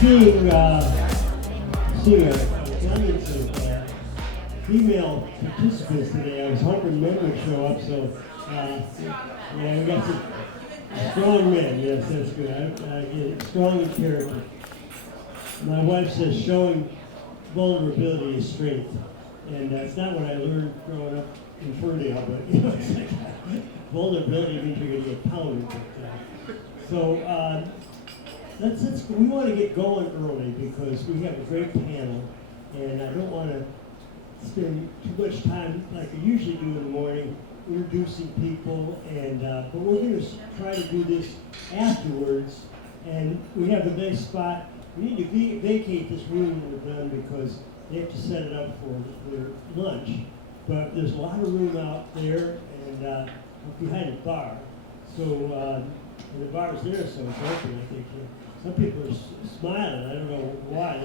seeing abundance of female participants today. I was hoping men would show up, so yeah, we got some strong men. Yes, that's good. I get it. Strong in character. My wife says showing vulnerability is strength, and that's not what I learned growing up in Ferndale. But you know, it's like vulnerability means you're going to get pounded. So we want to get going early because we have a great panel, and I don't want to spend too much time like I usually do in the morning introducing people, and but we're going to try to do this afterwards, and we have a nice spot. We need to vacate this room when we're done because they have to set it up for their lunch, but there's a lot of room out there, and behind the bar, so and the bar's there, so it's open, I think. Some people are smiling, I don't know why.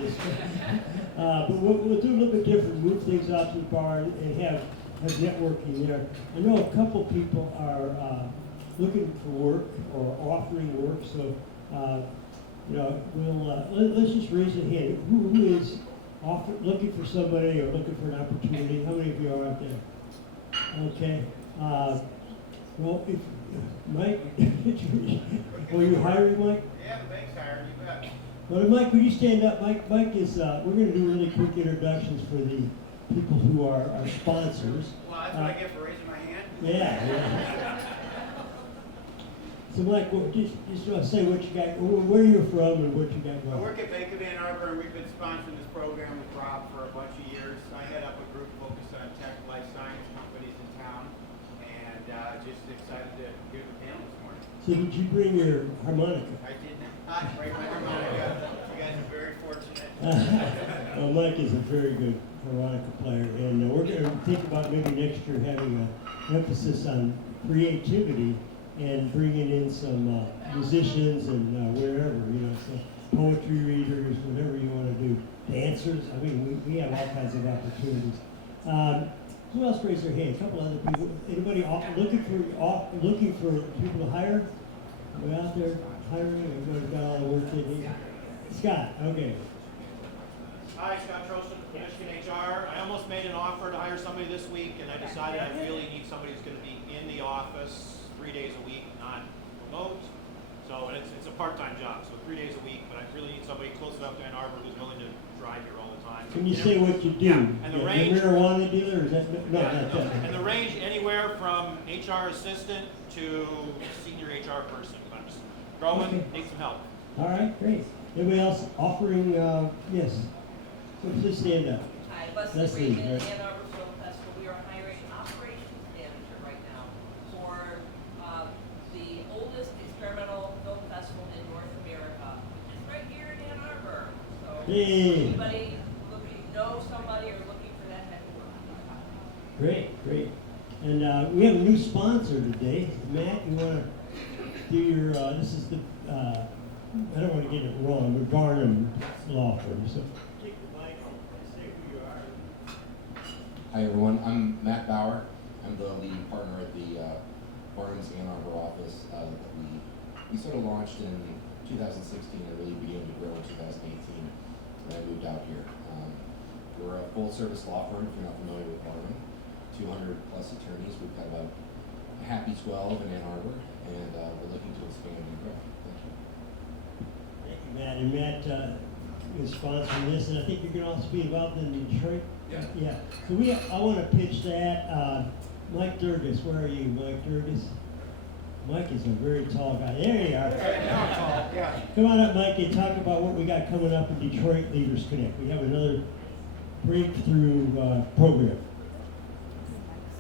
But we'll do a little bit different, move things out to the bar and have networking there. I know a couple people are looking for work or offering work, so you know, let's just raise a hand. Who is looking for somebody or looking for an opportunity? How many of you are out there? Okay. Well, if Mike, are you hiring, Mike? Yeah, the bank's hiring, you bet. Well, Mike, would you stand up? Mike is, we're going to do really quick introductions for the people who are our sponsors. Well, that's what I get for raising my hand? Yeah. So Mike, just want to say what you got, where you're from and what you got going. I work at Bank of Ann Arbor, and we've been sponsoring this program with Rob for a bunch of years. I head up a group focused on tech, life science companies in town, and just excited to give the panel this morning. So did you bring your harmonica? I did not bring my harmonica. You guys are very fortunate. Well, Mike is a very good harmonica player, and we're going to think about maybe next year having an emphasis on creativity and bringing in some musicians and wherever, you know, so poetry readers, whatever you want to do, dancers. I mean, we have all kinds of opportunities. Who else raised their hand? A couple other people. Anybody looking for people to hire? Are we out there hiring? Everybody's got all the work they need. Scott, okay. Hi, Scott Trosten, Clinician HR. I almost made an offer to hire somebody this week, and I decided I really need somebody who's going to be in the office 3 days a week, not remote. So, and it's a part-time job, so 3 days a week, but I really need somebody close enough to Ann Arbor who's willing to drive here all the time. Can you say what you do? Yeah, and the range. The marijuana dealer, is that? No, Yeah, not that. and the range anywhere from HR assistant to senior HR person. I'm just growing, Okay. need some help. All right, great. Anybody else offering, yes? So just stand up. Hi, Leslie, Leslie Breen, right. Ann Arbor Film Festival. We are hiring an operations manager right now for the oldest experimental film festival in North America, which is right here in Ann Arbor. So Hey. anybody know somebody or looking for that type of work? Great. And we have a new sponsor today. Matt, you want to do your, this is the, I don't want to get it wrong, but Barnum Law Firm. So take the mic and say who you are. Hi everyone, I'm Matt Bauer. I'm the lead partner at the Barnum's Ann Arbor office that we sort of launched in 2016 and really began to grow in 2018 when I moved out here. We're a full service law firm, if you're not familiar with Barnum. 200 plus attorneys. We've got about a happy 12 in Ann Arbor, and we're looking to expand and grow. Thank you. Thank you, Matt. And Matt is sponsoring this, and I think you're going to also be involved in Detroit. Yeah. So I want to pitch that. Mike Durgis, where are you, Mike Durgis? Mike is a very tall guy. There you are. Yeah. Come on up, Mike, and talk about what we got coming up in Detroit Leaders Connect. We have another breakthrough program.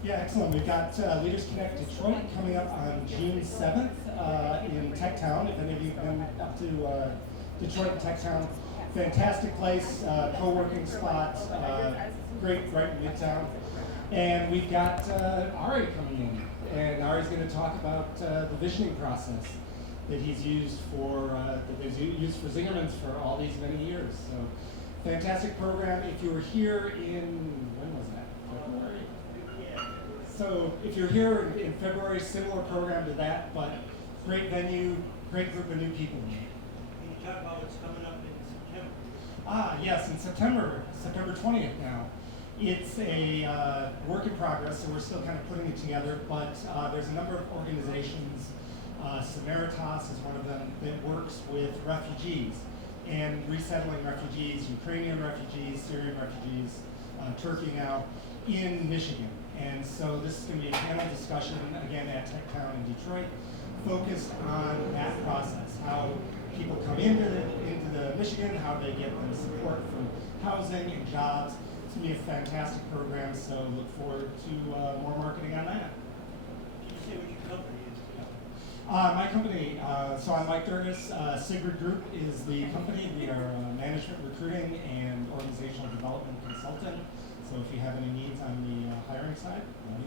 Yeah, excellent. We've got Leaders Connect Detroit coming up on June 7th in Tech Town. If any of you have been up to Detroit and Tech Town, fantastic place, co-working spot, great right in Midtown. And we've got Ari coming in, and Ari's going to talk about the visioning process that he's used for Zingerman's for all these many years. So, fantastic program. If you were here when was that? February? So if you're here in February, similar program to that, but great venue, great group of new people. Can you talk about what's coming up in Yes, in September 20th now. It's a work in progress, so we're still kind of putting it together, but there's a number of organizations, Samaritas is one of them, that works with refugees and resettling refugees, Ukrainian refugees, Syrian refugees, Turkey now, in Michigan. And so this is going to be a panel discussion, again, at Tech Town in Detroit, focused on that process, how people come into the Michigan, how they get the support from housing and jobs. It's going to be a fantastic program, so look forward to more marketing on that. Can you say what your company is? My company, so I'm Mike Durgis. Sigrid Group is the company. We are a management recruiting and organizational development consultant. So if you have any needs on the hiring side, let me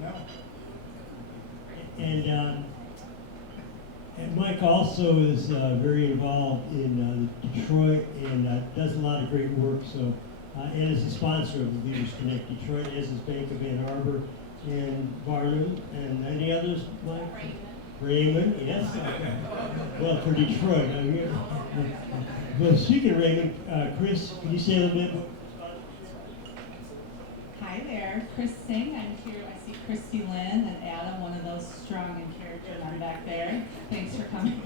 know. And Mike also is very involved in Detroit and does a lot of great work. So and is a sponsor of the Leaders Connect Detroit, as is Bank of Ann Arbor and Barnum and any others, Mike? Raymond, yes. Okay. Well, for Detroit, I'm here. Well, speaking of Raymond, Chris, can you say a little bit? Hi there, Chris Singh. I'm here. I see Christy Lynn and Adam, one of those strong and character men back there. Thanks for coming.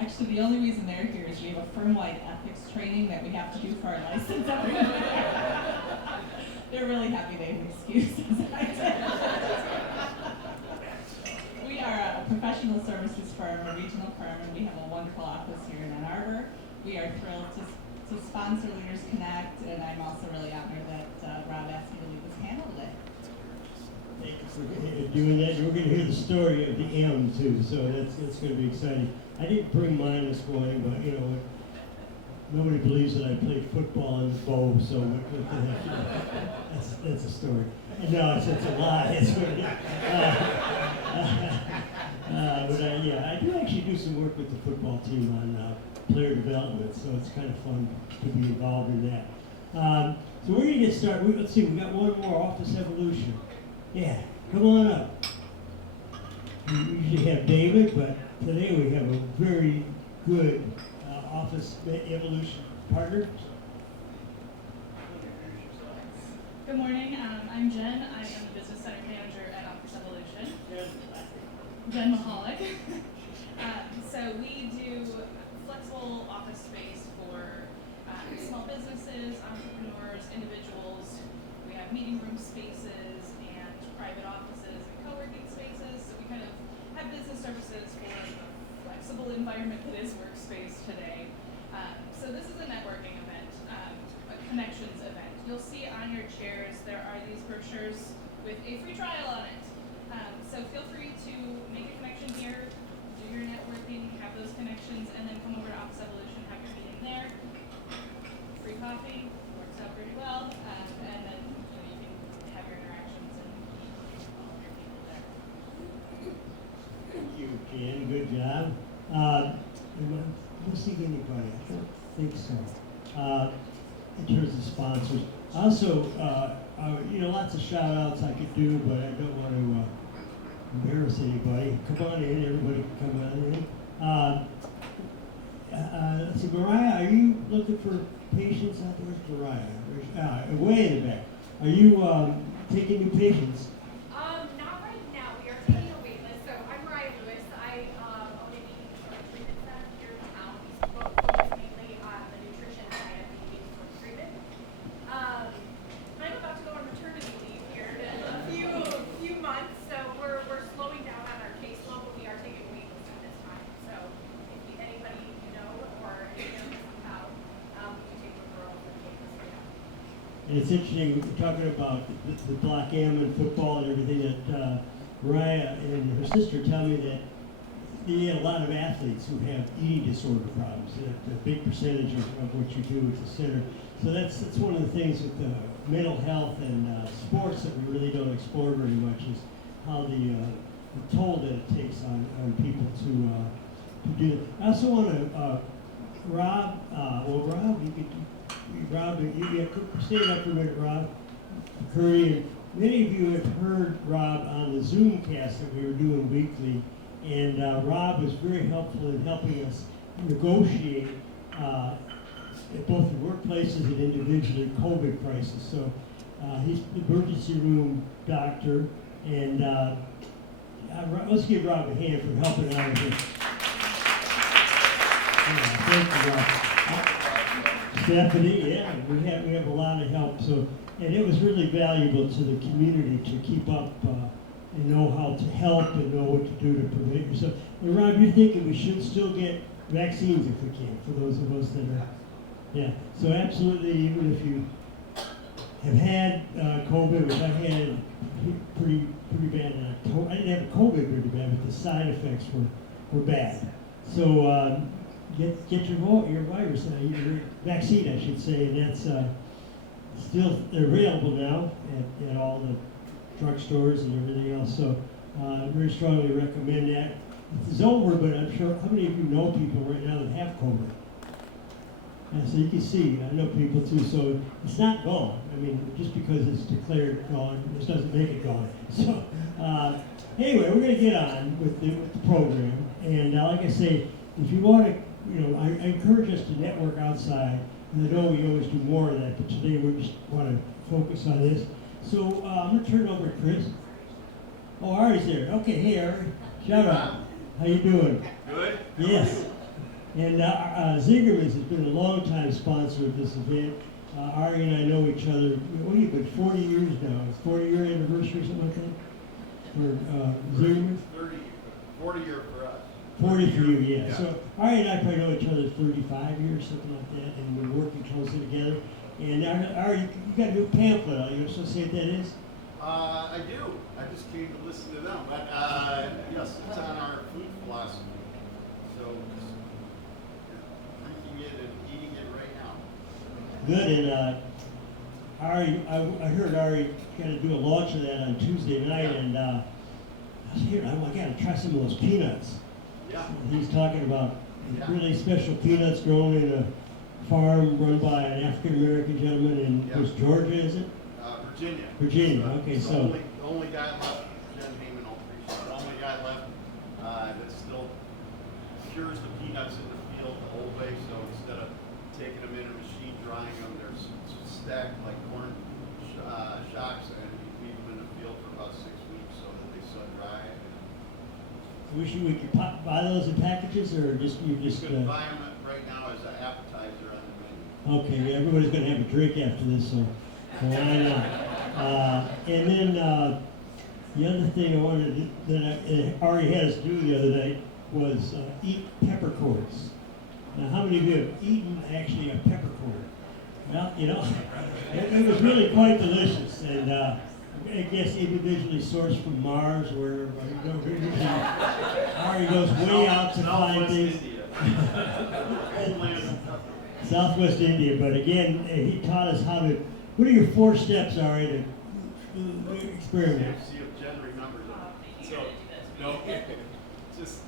Actually, the only reason they're here is we have a firm-wide ethics training that we have to do for our license every year. They're really happy they have excuses. We are a professional services firm, a regional firm, and we have a wonderful office here in Ann Arbor. We are thrilled to sponsor Leaders Connect, and I'm also really honored that Rob asked me to lead this panel today. Thank you for doing that. We're going to hear the story of the M too, so that's going to be exciting. I didn't bring mine this morning, but you know, nobody believes that I played football in the bow, so what the heck? That's a story. No, it's a lie. It's what it is. But yeah, I do actually do some work with the football team on player development, so it's kind of fun to be involved in that. So we're going to get started. Let's see, we got one more office evolution. Yeah, come on up. We usually have David, but today we have a very good office evolution partner. Good morning, I'm Jen. I am the business center manager at Office Evolution. Jen Mahalik. So we do flexible office space for small businesses, entrepreneurs, individuals. We have meeting room spaces and private offices and co-working spaces. So we kind of have business services for the flexible environment that is workspace today. So this is a networking event, a connections event. You'll see on your chairs there are these brochures with a free trial on it. So feel free to make a connection here, do your networking, have those connections, and then come over to Office Evolution, have your meeting there. Free coffee, works out pretty well, and then you can have your interactions and meet all of your people there. Thank you, Jen. Good job. Am I missing anybody? I don't think so. In terms of sponsors. Also, lots of shout outs I could do, but I don't want to embarrass anybody. Come on in, everybody can come on in. Let's see, Mariah, are you looking for patients out there? Where's Mariah? Way in the back. Are you taking new patients? Not right now. We are taking a wait list. So I'm Mariah Lewis. I own an eating disorder treatment center here in town. We focus mainly on the nutrition side of the eating disorder treatment. I'm about to go on maternity leave here in a few months, so we're slowing down on our caseload, but we are taking a wait list at this time. So if anybody you know or if you know somehow, we take referrals and take this right out. And it's interesting, we're talking about the Black Ammon football and everything that Mariah and her sister tell me that they have a lot of athletes who have eating disorder problems, a big percentage of what you do at the center. So that's one of the things with the mental health and sports that we really don't explore very much is how the toll that it takes on people to do it. I also want to, Rob, stay up for a minute, Rob. Curry, many of you have heard Rob on the Zoom cast that we were doing weekly, and Rob was very helpful in helping us negotiate at both the workplaces and individually COVID crisis. So he's the emergency room doctor, and let's give Rob a hand for helping out with this. Thank you, Rob. Stefanie, yeah, we have a lot of help. So, and it was really valuable to the community to keep up and know how to help and know what to do to prevent yourself. And Rob, you're thinking we should still get vaccines if we can, for those of us that are, yeah. So absolutely, even if you have had COVID, which I had pretty bad in October. I didn't have COVID really bad, but the side effects were bad. So get your virus, your vaccine, I should say, and that's still available now at all the drugstores and everything else. So I very strongly recommend that. It's over, but I'm sure, how many of you know people right now that have COVID? And so you can see, I know people too, so it's not gone. I mean, just because it's declared gone, this doesn't make it gone. So anyway, we're gonna get on with the program. And like I say, if you want to, I encourage us to network outside. And I know we always do more of that, but today we just want to focus on this. So I'm gonna turn it over to Chris. Oh, Ari's there. Okay, hey Ari, shout out. How you doing? Good. Yes. And Zingerman's has been a long time sponsor of this event. Ari and I know each other, what have you been, 40 years now? It's 40-year anniversary or something like that? For Zingerman's? 40 year for us. 40 for you, yeah. So Ari and I probably know each other 35 years, something like that, and we're working closely together. And Ari, you got a new pamphlet out. You associate that is? I do. I just came to listen to them. But yes, it's on our food philosophy. So drinking it and eating it right now. Good. And Ari, I heard Ari got to do a launch of that on Tuesday night, and I was here. I got to try some of those peanuts. Yeah. He's talking about really special peanuts grown in a farm run by an African American gentleman in Georgia, is it? Virginia. Virginia. Okay, It's so. the only guy left. Jen Heyman will appreciate it. The only guy left that still cures the peanuts in the field the old way. So instead of taking them in a machine, drying them, they're stacked like corn shocks, and we leave them in the field for about 6 weeks so that they sun dry. We could buy those in packages, or just You can buy them right now as an appetizer on the menu. Okay, everybody's going to have a drink after this, so why not? And then the other thing I wanted that Ari had us do the other night was eat peppercorns. Now, how many of you have eaten actually a peppercorn? Well, it was really quite delicious, and I guess individually sourced from Mars, where Ari goes way out to find things. Southwest India, but again, he taught us how to. What are your 4 steps, Ari, to experiment? See if Jen remembers it. So,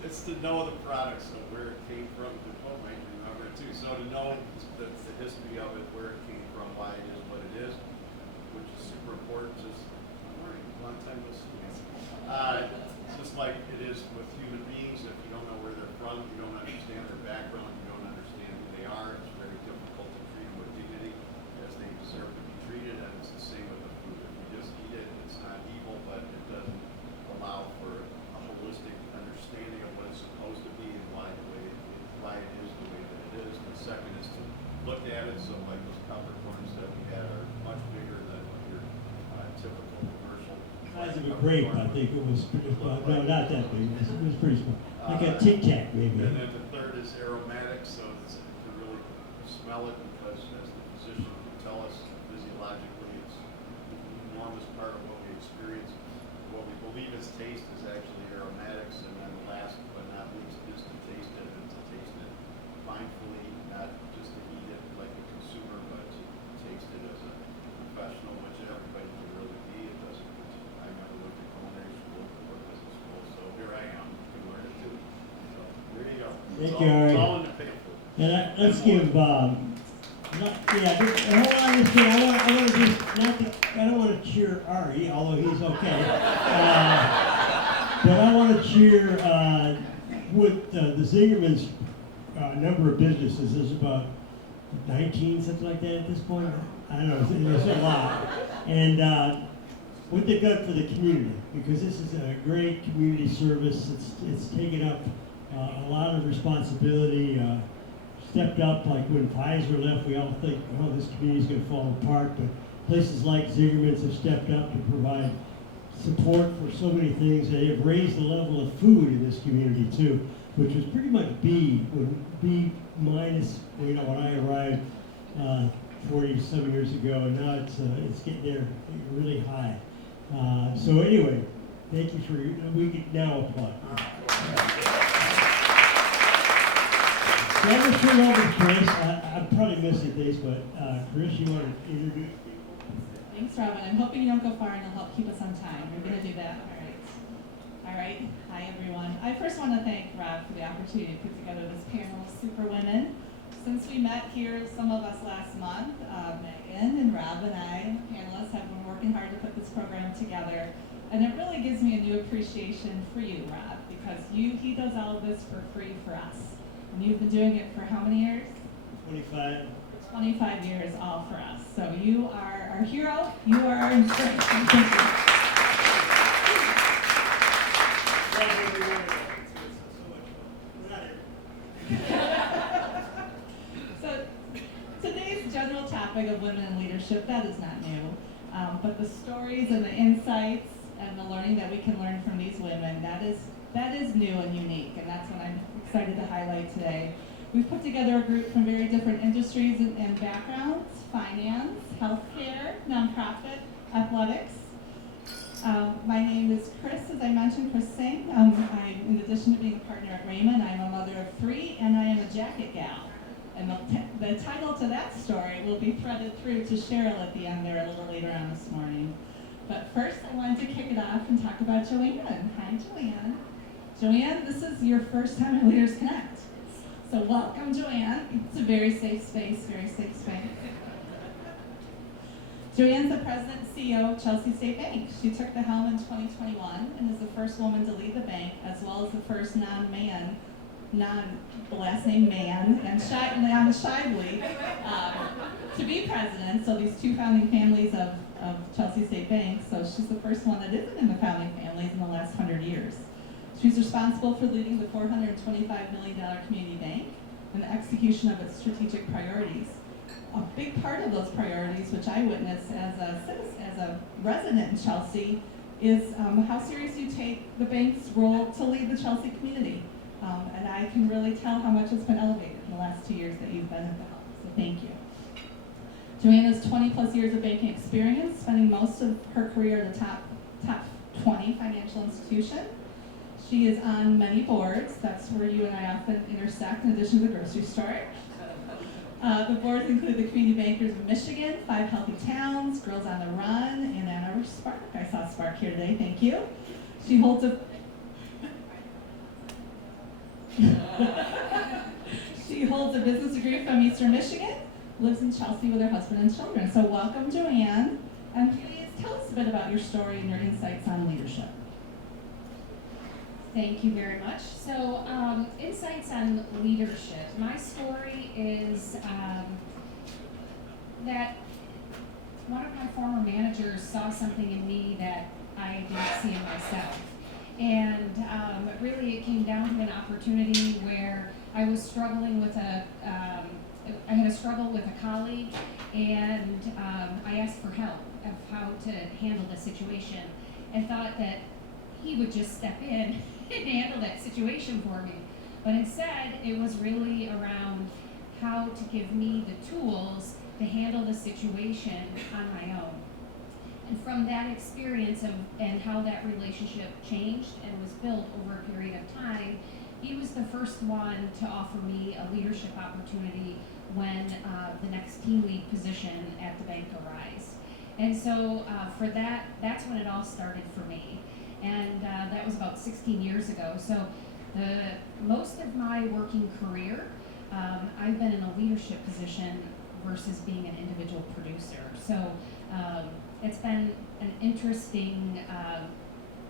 it's to know the product, so where it came from. Nicole might remember it too. So to know the history of it, where it came from, why it is what it is, which is super important. Long time no see. Just like it is with human beings, if you don't know where they're from, you don't understand their background, you don't understand who they are, it's very difficult to treat them with dignity as they deserve to be treated, and it's the same with the food. If you just eat it, it's not evil, but it doesn't allow for a holistic understanding of what it's supposed to be and why it is the way that it is. The second is to look at it, so like those peppercorns that we had are much bigger than your typical commercial. Size of a grape, I think it was. No, not that big. It was pretty small. Like a Tic Tac, maybe. And then the third is aromatic, so it's to really smell it, because as the physician can tell us, physiologically, it's an enormous part of what we experience. What we believe is taste is actually aromatics, and then last but not least is to taste it, and to taste it mindfully, not just to eat it like a consumer, but to taste it as a professional, which everybody can really be. It doesn't. I never went to culinary school or business school, so here I am. Can learn it too. So there you go. Thank It's you, Ari. It's all in the pamphlet. And let's give. I don't want to cheer Ari, although he's okay. But I want to cheer with the Zingerman's number of businesses. There's about 19, something like that at this point. I don't know, it's a lot. And what they've done for the community, because this is a great community service. It's taken up a lot of responsibility, stepped up. Like when Pfizer left, we all think, oh, this community's going to fall apart. But places like Zingerman's have stepped up to provide support for so many things. They have raised the level of food in this community too, which was pretty much B minus, when I arrived 47 years ago, and now it's getting there really high. So anyway, thank you we can now applaud. So I'm going to turn it over to Chris. I'm probably missing things, but Chris, you want to introduce people? Thanks, Robin. I'm hoping you don't go far and you'll help keep us on time. You're going to do that? All right. Hi, everyone. I first want to thank Rob for the opportunity to put together this panel of super women. Since we met here, some of us last month, Megan and Rob and I, panelists, have been working hard to put this program together. And it really gives me a new appreciation for you, Rob, because he does all of this for free for us. And you've been doing it for how many years? 25. 25 years, all for us. So you are our hero. You are our inspiration. Thank you. So today's general topic of women in leadership, that is not new. But the stories and the insights and the learning that we can learn from these women, that is new and unique. And that's what I'm excited to highlight today. We've put together a group from very different industries and backgrounds: finance, healthcare, nonprofit, athletics. My name is Chris, as I mentioned, Chris Singh. In addition to being a partner at Rehmann, I'm a mother of 3, and I am a jacket gal. And the title to that story will be threaded through to Sheryl at the end there a little later on this morning. But first, I wanted to kick it off and talk about Joanne. Hi, Joanne. Joanne, this is your first time at Leaders Connect. So welcome, Joanne. It's a very safe space, very safe space. Joanne's the president and CEO of Chelsea State Bank. She took the helm in 2021 and is the first woman to lead the bank, as well as the first the last name man, and non-Shively, to be president. So these two founding families of Chelsea State Bank. So she's the first one that isn't in the founding families in the last 100 years. She's responsible for leading the $425 million community bank and the execution of its strategic priorities. A big part of those priorities, which I witnessed as a resident in Chelsea, is how serious you take the bank's role to lead the Chelsea community. And I can really tell how much it's been elevated in the last 2 years that you've been at the helm. So thank you. Joanne has 20 plus years of banking experience, spending most of her career at the top 20 financial institution. She is on many boards. That's where you and I often intersect, in addition to the grocery store. The boards include the Community Bankers of Michigan, 5 Healthy Towns, Girls on the Run, and Ann Arbor Spark. I saw Spark here today, thank you. She holds a business degree from Eastern Michigan, lives in Chelsea with her husband and children. So welcome, Joanne, and please tell us a bit about your story and your insights on leadership. Thank you very much. So, insights on leadership. My story is that one of my former managers saw something in me that I didn't see in myself. And really it came down to an opportunity where I was struggling with I had a struggle with a colleague, and I asked for help of how to handle the situation, and thought that he would just step in and handle that situation for me. But instead, it was really around how to give me the tools to handle the situation on my own. And from that experience and how that relationship changed and was built over a period of time, he was the first one to offer me a leadership opportunity when the next team lead position at the bank arose. And so for that, that's when it all started for me. And that was about 16 years ago. So most of my working career, I've been in a leadership position versus being an individual producer. So it's been an interesting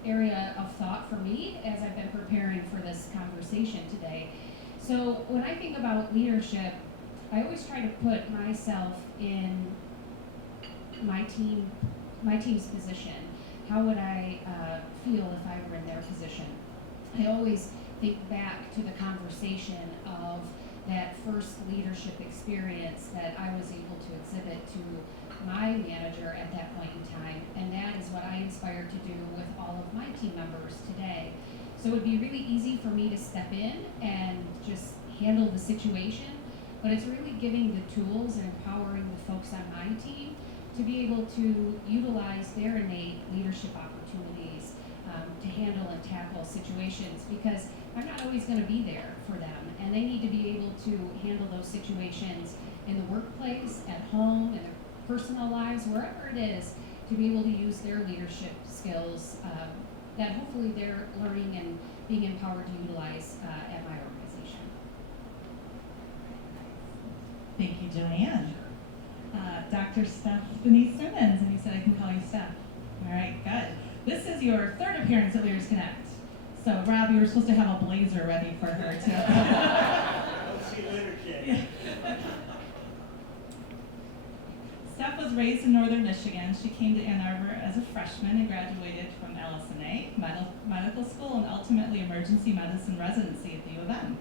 area of thought for me as I've been preparing for this conversation today. So when I think about leadership, I always try to put myself in my team's position. How would I feel if I were in their position? I always think back to the conversation of that first leadership experience that I was able to exhibit to my manager at that point in time, and that is what I inspired to do with all of my team members today. So it would be really easy for me to step in and just handle the situation, but it's really giving the tools and empowering the folks on my team to be able to utilize their innate leadership opportunities to handle and tackle situations, because I'm not always going to be there for them, and they need to be able to handle those situations in the workplace, at home, in their personal lives, wherever it is, to be able to use their leadership skills that hopefully they're learning and being empowered to utilize at my organization. Thank you, Joanne. Dr. Stefanie Simmons, and you said I can call you Steph. All right, good. This is your third appearance at Leaders Connect. So, Rob, you were supposed to have a blazer ready for her, too. Let's see you later, Jay. Steph was raised in northern Michigan. She came to Ann Arbor as a freshman and graduated from LSNA, medical school, and ultimately emergency medicine residency at the U of M.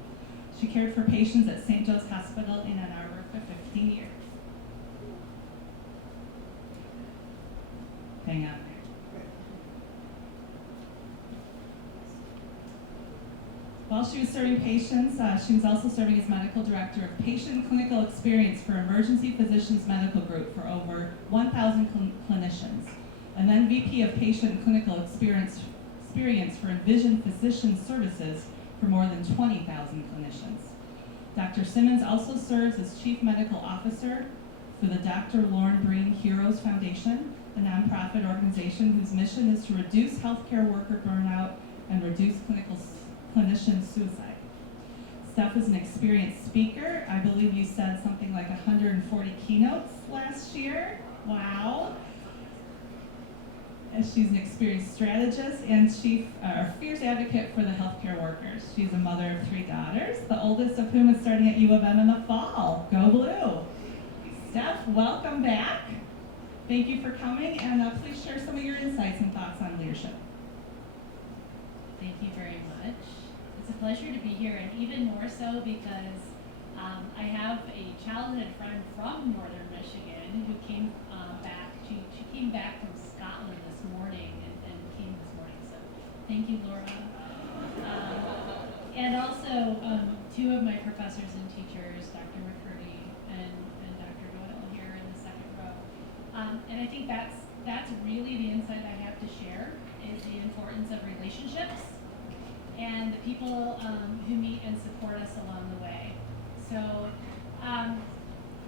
She cared for patients at St. Joe's Hospital in Ann Arbor for 15 years. Hang on. While she was serving patients, she was also serving as medical director of patient and clinical experience for Emergency Physicians Medical Group for over 1,000 clinicians, and then VP of patient and clinical experience for Envision Physician Services for more than 20,000 clinicians. Dr. Simmons also serves as chief medical officer for the Dr. Breen Heroes Foundation, a nonprofit organization whose mission is to reduce healthcare worker burnout and reduce clinician suicide. Steph is an experienced speaker. I believe you said something like 140 keynotes last year. Wow. And she's an experienced strategist and fierce advocate for the healthcare workers. She's a mother of 3 daughters, the oldest of whom is starting at U of M in the fall. Go Blue. Steph, welcome back. Thank you for coming, and please share some of your insights and thoughts on leadership. Thank you very much. It's a pleasure to be here, and even more so because I have a childhood friend from northern Michigan who came back. She came back from Scotland this morning and came this morning. So thank you, Lorna. And also 2 of my professors and teachers, Dr. McCurdy and Dr. Doyle here in the second row. And I think that's really the insight I have to share, is the importance of relationships and the people who meet and support us along the way. So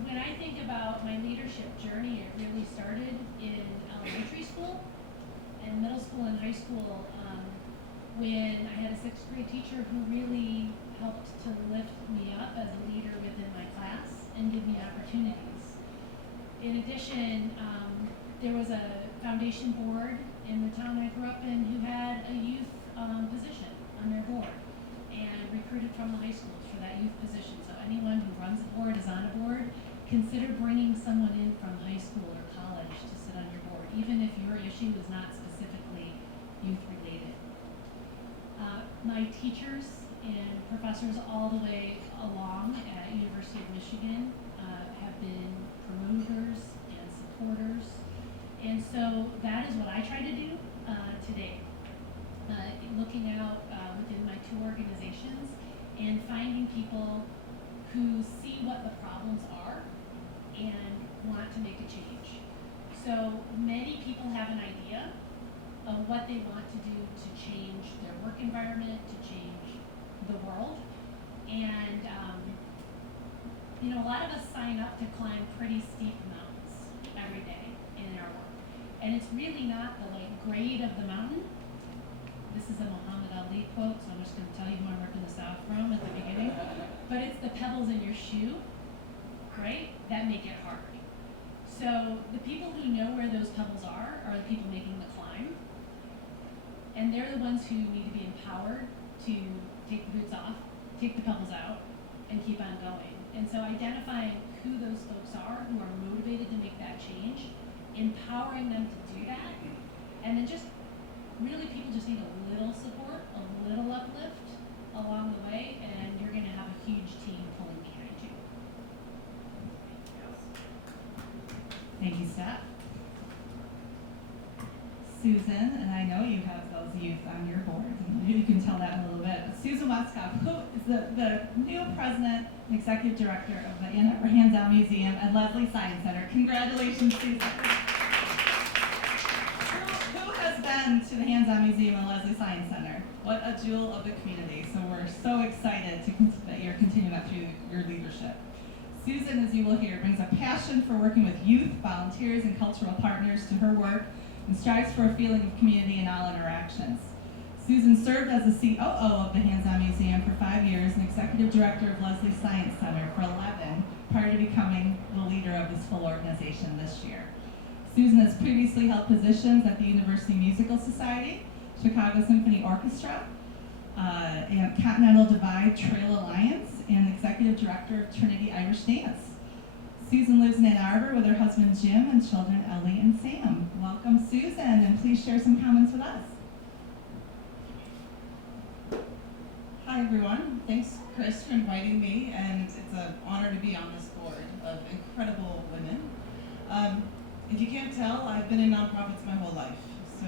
when I think about my leadership journey, it really started in elementary school and middle school and high school when I had a 6th grade teacher who really helped to lift me up as a leader within my class and give me opportunities. In addition, there was a foundation board in the town I grew up in who had a youth position on their board and recruited from the high schools for that youth position. So anyone who runs a board, is on a board, consider bringing someone in from high school or college to sit on your board, even if your issue is not specifically youth related. My teachers and professors all the way along at University of Michigan have been promoters and supporters. And so that is what I try to do today. Looking out within my 2 organizations and finding people who see what the problems are and want to make a change. So many people have an idea of what they want to do to change their work environment, to change the world. And a lot of us sign up to climb pretty steep mountains every day in our work. And it's really not the grade of the mountain. This is a Muhammad Ali quote, so I'm just going to tell you who I'm ripping this out from at the beginning. But it's the pebbles in your shoe, right, that make it hard. So the people who know where those pebbles are the people making the climb. And they're the ones who need to be empowered to take the boots off, take the pebbles out, and keep on going. And so identifying who those folks are who are motivated to make that change, empowering them to do that, and then just really people just need a little support, a little uplift along the way, and you're gonna have a huge team pulling behind you. Thank you, Steph. Susan, and I know you have those youth on your board, and you can tell that in a little bit. But Susan Westhoff, who is the new president and executive director of the Ann Arbor Hands-On Museum and Leslie Science Center. Congratulations, Susan. Who has been to the Hands-On Museum and Leslie Science Center? What a jewel of the community. So we're so excited that you're continuing that through your leadership. Susan, as you will hear, brings a passion for working with youth, volunteers, and cultural partners to her work and strives for a feeling of community in all interactions. Susan served as the COO of the Hands-On Museum for 5 years and executive director of Leslie Science Center for 11, prior to becoming the leader of this full organization this year. Susan has previously held positions at the University Musical Society, Chicago Symphony Orchestra, and Continental Divide Trail Alliance, and executive director of Trinity Irish Dance. Susan lives in Ann Arbor with her husband Jim and children Ellie and Sam. Welcome, Susan, and please share some comments with us. Hi, everyone. Thanks, Chris, for inviting me, and it's an honor to be on this board of incredible women. If you can't tell, I've been in nonprofits my whole life, so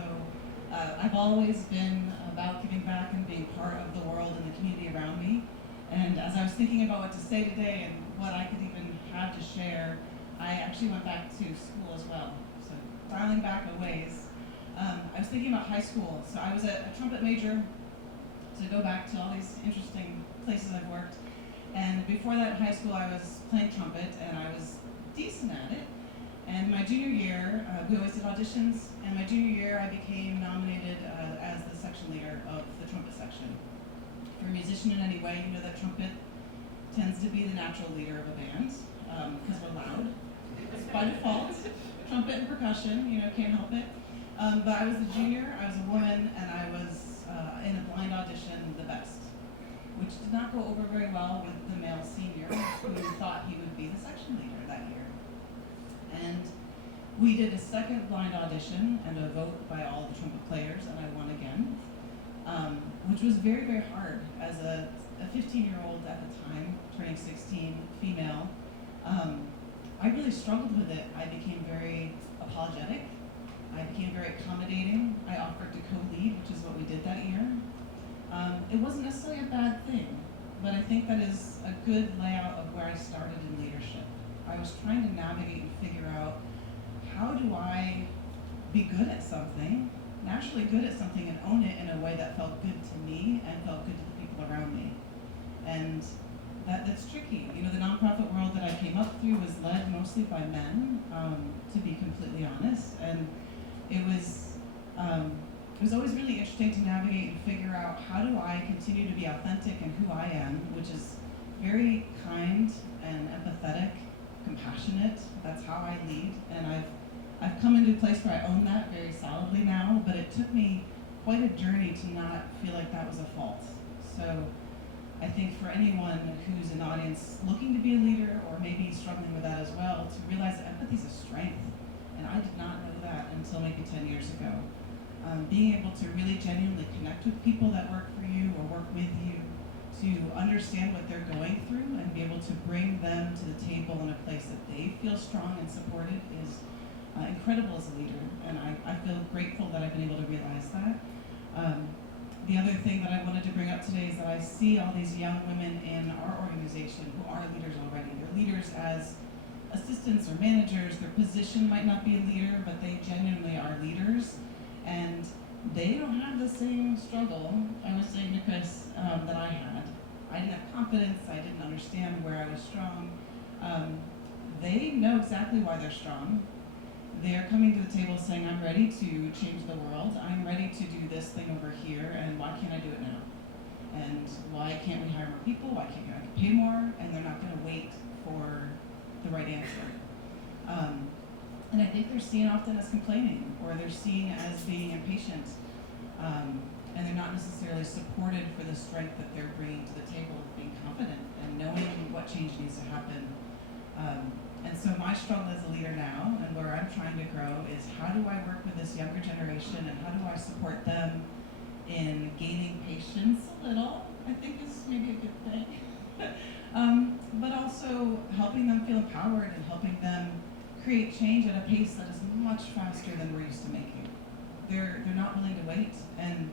I've always been about giving back and being part of the world and the community around me. And as I was thinking about what to say today and what I could even have to share, I actually went back to school as well. So dialing back a ways, I was thinking about high school. So I was a trumpet major, to go back to all these interesting places I've worked. And before that in high school, I was playing trumpet, and I was decent at it. And my junior year, we always did auditions, and my junior year, I became nominated as the section leader of the trumpet section. If you're a musician in any way, you know that trumpet tends to be the natural leader of a band, because we're loud. By default, trumpet and percussion, can't help it. But I was the junior, I was a woman, and I was in a blind audition the best, which did not go over very well with the male senior who thought he would be the section leader that year. And we did a second blind audition and a vote by all the trumpet players, and I won again, which was very, very hard as a 15-year-old at the time, turning 16, female. I really struggled with it. I became very apologetic. I became very accommodating. I offered to co-lead, which is what we did that year. It wasn't necessarily a bad thing, but I think that is a good layout of where I started in leadership. I was trying to navigate and figure out, how do I be good at something, naturally good at something, and own it in a way that felt good to me and felt good to the people around me. And that's tricky. The nonprofit world that I came up through was led mostly by men, to be completely honest. And it was always really interesting to navigate and figure out, how do I continue to be authentic in who I am, which is very kind and empathetic, compassionate. That's how I lead. And I've come into a place where I own that very solidly now, but it took me quite a journey to not feel like that was a fault. So I think for anyone who's an audience looking to be a leader, or maybe struggling with that as well, to realize that empathy is a strength. And I did not know that until maybe 10 years ago. Being able to really genuinely connect with people that work for you or work with you, to understand what they're going through and be able to bring them to the table in a place that they feel strong and supported is incredible as a leader. And I feel grateful that I've been able to realize that. The other thing that I wanted to bring up today is that I see all these young women in our organization who are leaders already. They're leaders as assistants or managers. Their position might not be a leader, but they genuinely are leaders. And they don't have the same struggle, I was saying to Chris, that I had. I didn't have confidence. I didn't understand where I was strong. They know exactly why they're strong. They're coming to the table saying, I'm ready to change the world. I'm ready to do this thing over here, and why can't I do it now? And why can't we hire more people? Why can't I pay more? And they're not going to wait for the right answer. And I think they're seen often as complaining, or they're seen as being impatient. and they're not necessarily supported for the strength that they're bringing to the table of being confident and knowing what change needs to happen. And so my struggle as a leader now, and where I'm trying to grow, is how do I work with this younger generation, and how do I support them in gaining patience a little, I think is maybe a good thing. But also helping them feel empowered and helping them create change at a pace that is much faster than we're used to making. They're not willing to wait, and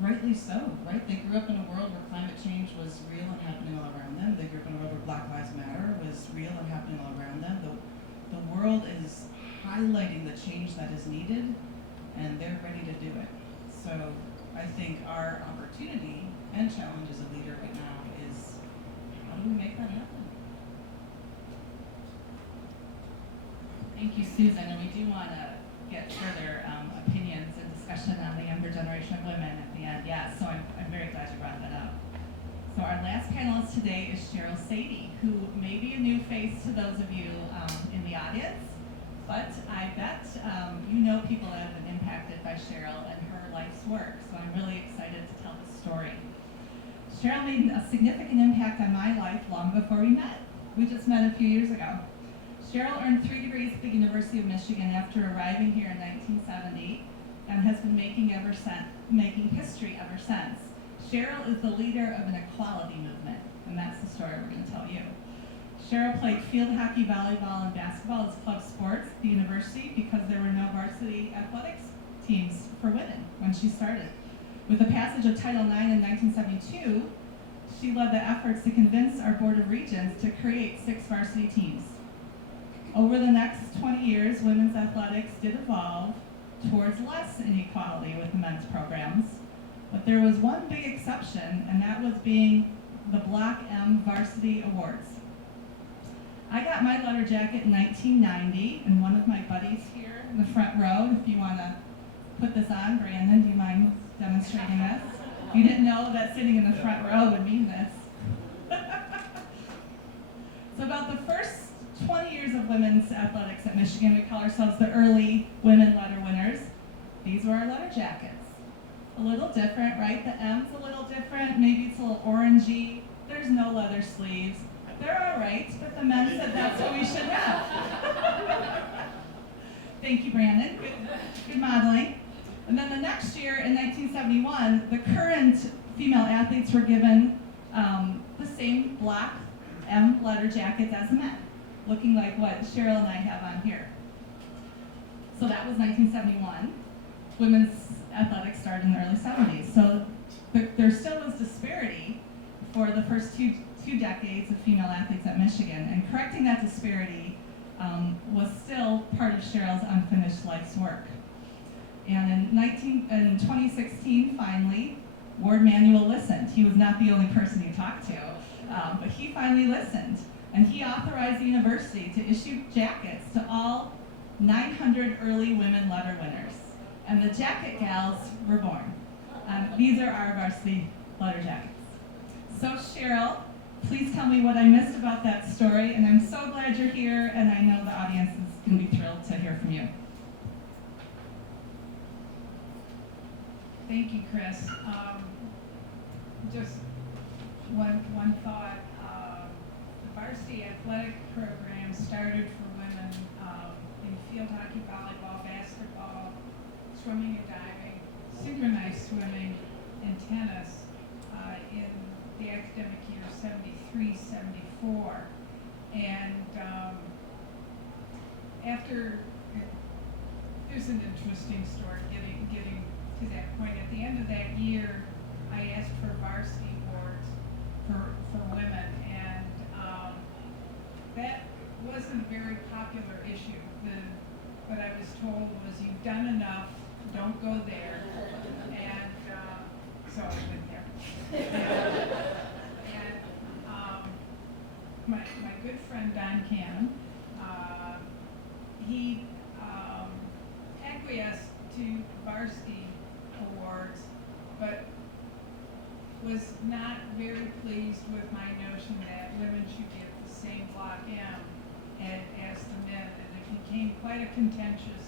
rightly so, right? They grew up in a world where climate change was real and happening all around them. They grew up in a world where Black Lives Matter was real and happening all around them. The world is highlighting the change that is needed, and they're ready to do it. So I think our opportunity and challenge as a leader right now is, how do we make that happen? Thank you, Susan, and we do want to get further opinions and discussion on the younger generation of women at the end. Yeah, so I'm very glad you brought that up. So our last panelist today is Sheryl Szady, who may be a new face to those of you in the audience, but I bet you know people that have been impacted by Sheryl and her life's work, so I'm really excited to tell the story. Sheryl made a significant impact on my life long before we met. We just met a few years ago. Sheryl earned 3 degrees at the University of Michigan after arriving here in 1970 and has been making history ever since. Sheryl is the leader of an equality movement, and that's the story we're going to tell you. Sheryl played field hockey, volleyball, and basketball as club sports at the university because there were no varsity athletics teams for women when she started. With the passage of Title IX in 1972, she led the efforts to convince our Board of Regents to create 6 varsity teams. Over the next 20 years, women's athletics did evolve towards less inequality with the men's programs, but there was one big exception, and that was being the Block M Varsity Awards. I got my letter jacket in 1990, and one of my buddies here in the front row, if you want to put this on, Brandon, do you mind demonstrating this? You didn't know that sitting in the front row would mean this. So about the first 20 years of women's athletics at Michigan, we call ourselves the early women letter winners. These were our letter jackets. A little different, right? The M's a little different. Maybe it's a little orangey. There's no leather sleeves. They're all right, but the men said that's what we should have. Thank you, Brandon. Good modeling. And then the next year, in 1971, the current female athletes were given the same black M letter jackets as the men, looking like what Sheryl and I have on here. So that was 1971. Women's athletics started in the early 70s. So there still was disparity for the first two decades of female athletes at Michigan, and correcting that disparity was still part of Sheryl's unfinished life's work. And in 2016, finally, Ward Manuel listened. He was not the only person he talked to, but he finally listened. And he authorized the university to issue jackets to all 900 early women letter winners. And the jacket gals were born. These are our varsity letter jackets. So Sheryl, please tell me what I missed about that story, and I'm so glad you're here, and I know the audience is going to be thrilled to hear from you. Thank you, Chris. Just one thought. The varsity athletic program started for women in field hockey, volleyball, basketball, swimming and diving, synchronized swimming, and tennis in the academic year 73-74. And after, there's an interesting story getting to that point. At the end of that year, I asked for varsity awards for women, and that wasn't a very popular issue. What I was told was, you've done enough, don't go there, and so I went there. My good friend Don Cannon, he acquiesced to varsity awards, but was not very pleased with my notion that women should get the same Block M as the men, and it became quite a contentious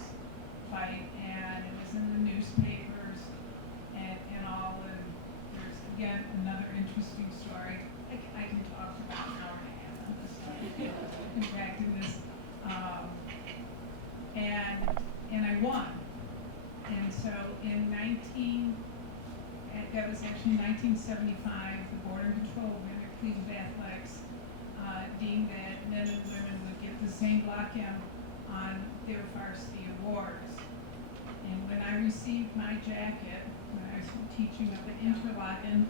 fight, and it was in the newspapers and all again, another interesting story. I can talk for about an hour and a half on this stuff. In fact, in this, and I won. And so in that was actually 1975, the Border Control of Intercollegiate Athletics deemed that men and women would get the same block M on their varsity awards. And when I received my jacket, when I was teaching up at Interlochen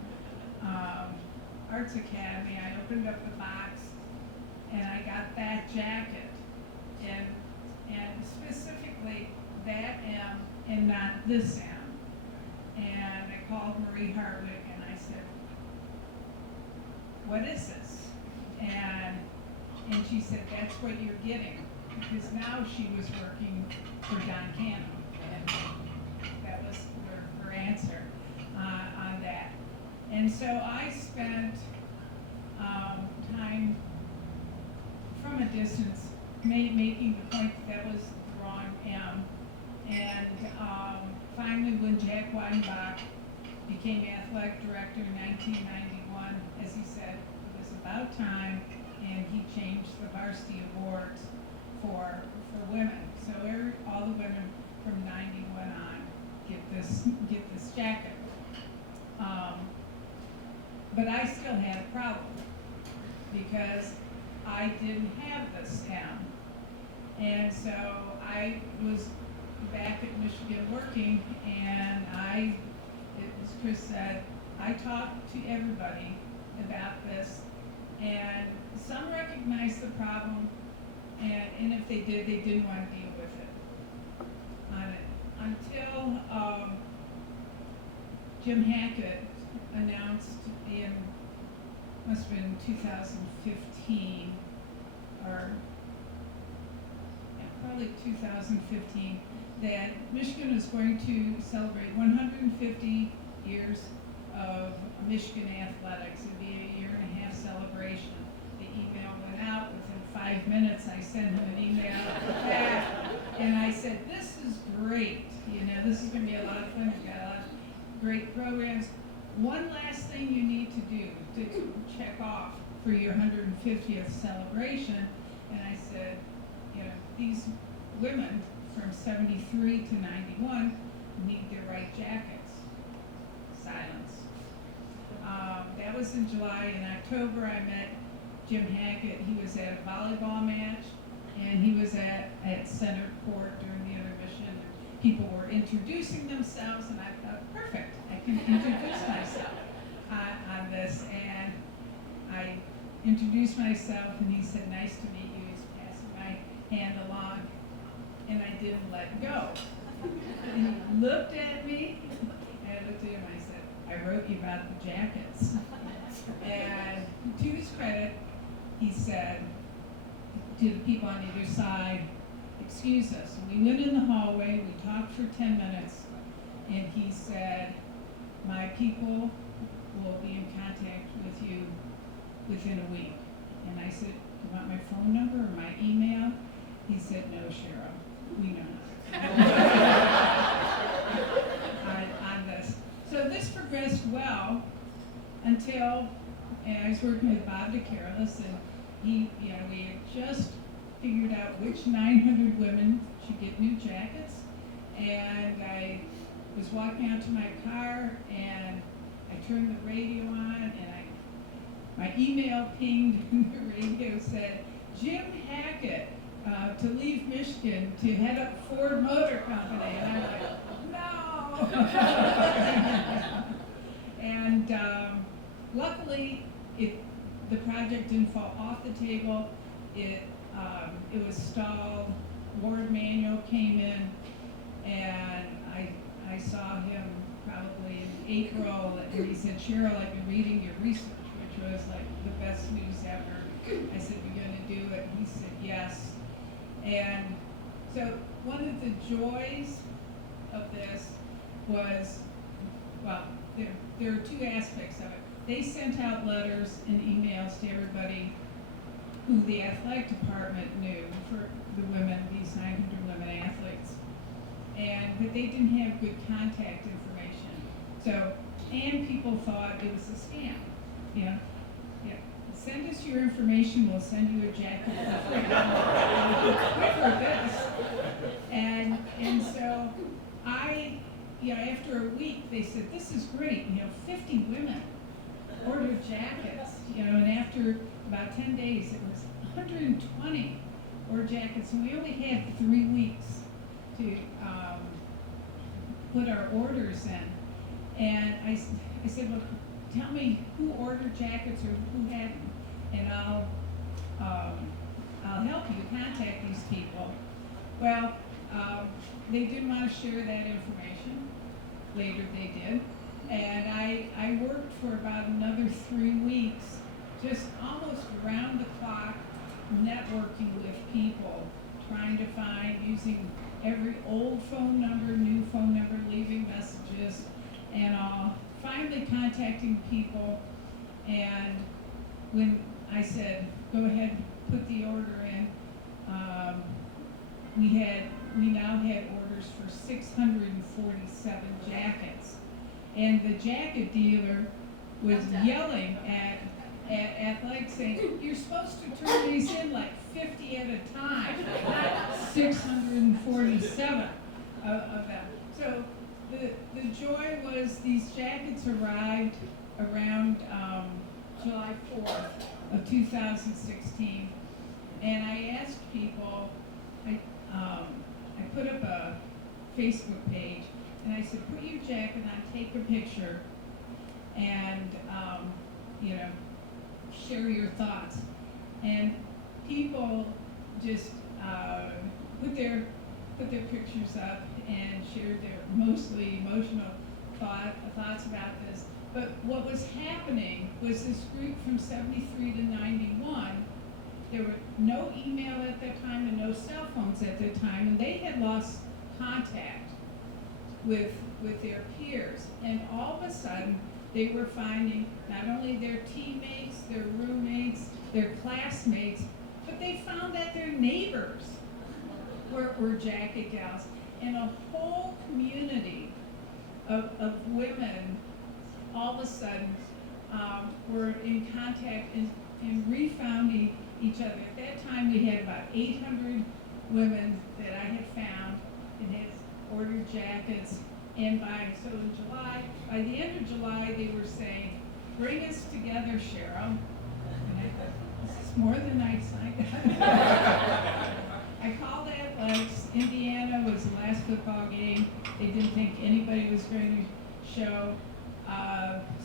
Arts Academy, I opened up the box and I got that jacket. And specifically that M and not this M. And I called Marie Hartwig and I said, what is this? And she said, that's what you're getting. Because now she was working for John Cannon. And that was her answer on that. And so I spent time from a distance making the point that was the wrong M. And finally, when Jack Weidenbach became athletic director in 1991, as he said, it was about time, and he changed the varsity awards for women. So all the women from 91 on get this jacket. But I still had a problem because I didn't have this M. And so I was back at Michigan working, and as Chris said, I talked to everybody about this, and some recognized the problem, and if they did, they didn't want to deal with it on it until Jim Hackett announced must have been 2015, or probably 2015, that Michigan is going to celebrate 150 years of Michigan athletics. It'd be a 1.5-year celebration. The email went out. Within 5 minutes, I sent him an email back, and I said, this is great. This is going to be a lot of fun. We've got a lot of great programs. One last thing you need to do to check off for your 150th celebration. And I said, these women from 73 to 91 need their right jackets. Silence. That was in July. In October, I met Jim Hackett. He was at a volleyball match, and he was at center court during the intermission. People were introducing themselves, and I thought, perfect, I can introduce myself on this. And I introduced myself, and he said, nice to meet you. He's passing my hand along, and I didn't let go. And he looked at me, and I looked at him, I said, I wrote you about the jackets. And to his credit, he said to the people on either side, excuse us. And we went in the hallway, we talked for 10 minutes, and he said, my people will be in contact with you within a week. And I said, do you want my phone number or my email? He said, no, Sheryl, we know on this. So this progressed well until I was working with Bob DeCarolis, and we had just figured out which 900 women should get new jackets. And I was walking out to my car, and I turned the radio on, and my email pinged, and the radio said, Jim Hackett to leave Michigan to head up Ford Motor Company. And I'm like, no! And luckily, the project didn't fall off the table. It was stalled. Ward Manuel came in, and I saw him probably in April, and he said, Sheryl, I've been reading your research, which was like the best news ever. I said, you're going to do it? He said, yes. And so one of the joys of this was, well, there are two aspects of it. They sent out letters and emails to everybody who the athletic department knew for the women, these 900 women athletes. But they didn't have good contact information. So and people thought it was a scam. You know, yeah. Send us your information, we'll send you a jacket for free. For this. And so after a week, they said, this is great, 50 women ordered jackets, and after about 10 days, it was 120 ordered jackets, and we only had 3 weeks to put our orders in. And I said, well, tell me who ordered jackets or who hadn't, and I'll help you contact these people. Well, they didn't want to share that information. Later they did. And I worked for about another 3 weeks, just almost around the clock, networking with people, trying to find, using every old phone number, new phone number, leaving messages, and finally contacting people. And when I said, go ahead, put the order in, we now had orders for 647 jackets. And the jacket dealer was yelling at like saying, you're supposed to turn these in like 50 at a time, not 647 of them. So the joy was these jackets arrived around July 4th of 2016. And I asked people, I put up a Facebook page, and I said, put your jacket on, take a picture, and share your thoughts. And people just put their pictures up and shared their mostly emotional thoughts about this. But what was happening was this group from 73 to 91, there were no email at that time and no cell phones at that time, and they had lost contact with their peers. And all of a sudden, they were finding not only their teammates, their roommates, their classmates, but they found that their neighbors were jacket gals. And a whole community of women all of a sudden were in contact and refounding each other. At that time, we had about 800 women that I had found and had ordered jackets. And by the end of July, they were saying, bring us together, Sheryl. And I thought, this is more than I signed up. I called Athletics. Indiana was the last football game. They didn't think anybody was going to show.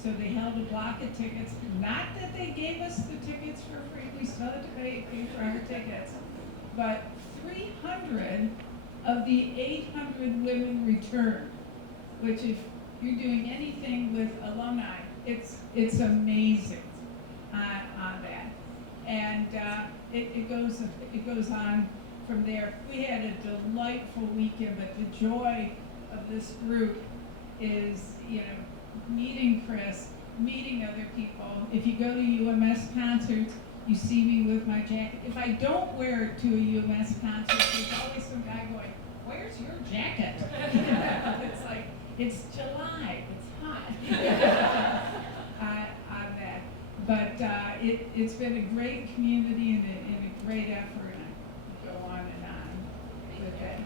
So they held a block of tickets. Not that they gave us the tickets for free. We still had to pay for our tickets. But 300 of the 800 women returned, which if you're doing anything with alumni, it's amazing on that. And it goes on from there. We had a delightful weekend, but the joy of this group is, meeting Chris, meeting other people. If you go to UMS concerts, you see me with my jacket. If I don't wear it to a UMS concert, there's always some guy going, where's your jacket? It's like, it's July, it's hot. On that. But it's been a great community and a great effort. I go on and on with that.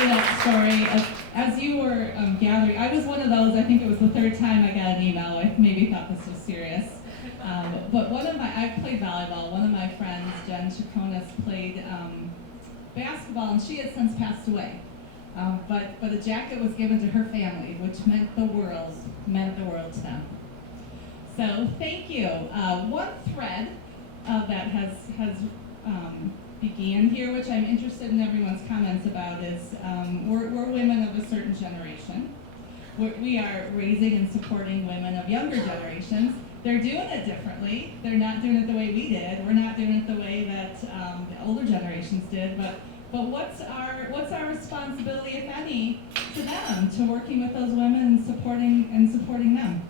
That story. As you were gathering, I was one of those, I think it was the third time I got an email. I maybe thought this was serious. But I played volleyball. One of my friends, Jen Chaconis, played basketball, and she has since passed away. But a jacket was given to her family, which meant the world to them. So thank you. One thread that has began here, which I'm interested in everyone's comments about, is we're women of a certain generation. We are raising and supporting women of younger generations. They're doing it differently. They're not doing it the way we did. We're not doing it the way that the older generations did. But what's our responsibility, if any, to them, to working with those women and supporting them?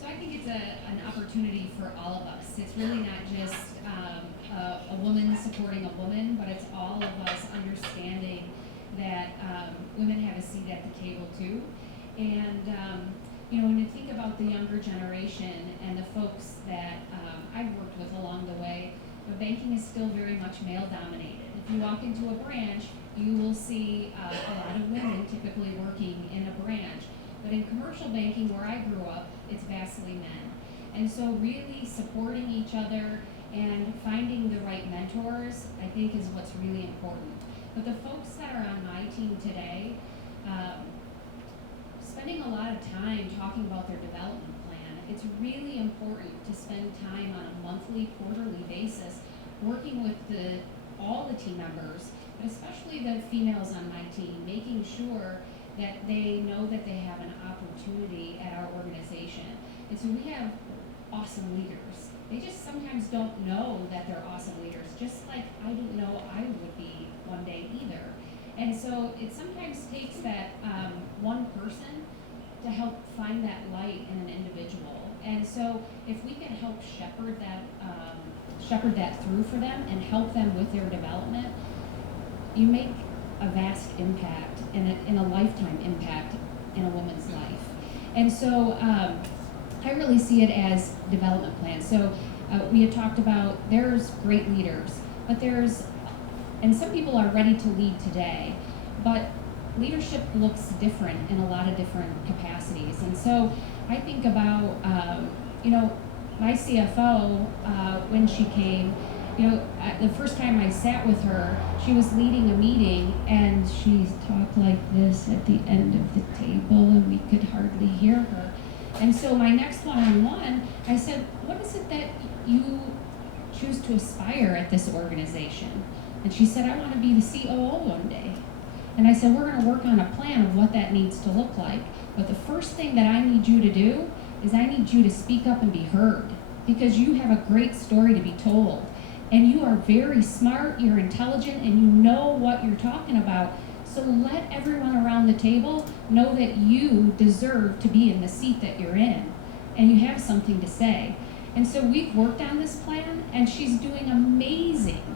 So I think it's an opportunity for all of us. It's really not just a woman supporting a woman, but it's all of us understanding that women have a seat at the table too. And you know, when you think about the younger generation and the folks that I've worked with along the way, but banking is still very much male dominated. If you walk into a branch, you will see a lot of women typically working in a branch. But in commercial banking, where I grew up, it's vastly men. And so really supporting each other and finding the right mentors, I think, is what's really important. But the folks that are on my team today, spending a lot of time talking about their development plan. It's really important to spend time on a monthly, quarterly basis working with all the team members, but especially the females on my team, making sure that they know that they have an opportunity at our organization. And so we have awesome leaders. They just sometimes don't know that they're awesome leaders, just like I didn't know I would be one day either. And so it sometimes takes that one person to help find that light in an individual. And so if we can help shepherd that through for them and help them with their development, you make a vast impact and a lifetime impact in a woman's life. And so I really see it as development plans. So we had talked about there's great leaders, but and some people are ready to lead today, but leadership looks different in a lot of different capacities. And so I think about, you know, my CFO, when she came, you know, the first time I sat with her, she was leading a meeting and she talked like this at the end of the table and we could hardly hear her. And so my next one-on-one, I said, what is it that you choose to aspire at this organization? And she said, I want to be the COO one day. And I said, we're going to work on a plan of what that needs to look like. But the first thing that I need you to do is I need you to speak up and be heard, because you have a great story to be told. And you are very smart, you're intelligent, and you know what you're talking about. So let everyone around the table know that you deserve to be in the seat that you're in, and you have something to say. And so we've worked on this plan, and she's doing amazing.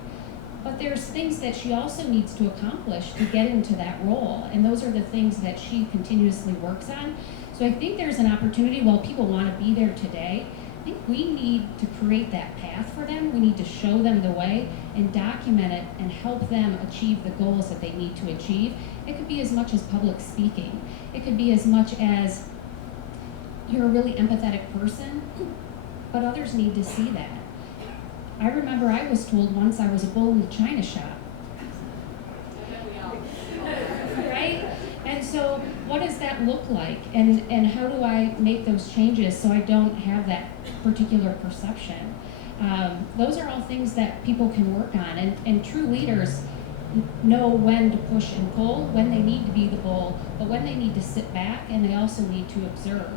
But there's things that she also needs to accomplish to get into that role, and those are the things that she continuously works on. So I think there's an opportunity, while people want to be there today, I think we need to create that path for them. We need to show them the way and document it and help them achieve the goals that they need to achieve. It could be as much as public speaking. It could be as much as you're a really empathetic person, but others need to see that. I remember I was told once I was a bull in the china shop. Right? And so what does that look like? And how do I make those changes so I don't have that particular perception? Those are all things that people can work on. And true leaders know when to push and pull, when they need to be the bull, but when they need to sit back, and they also need to observe.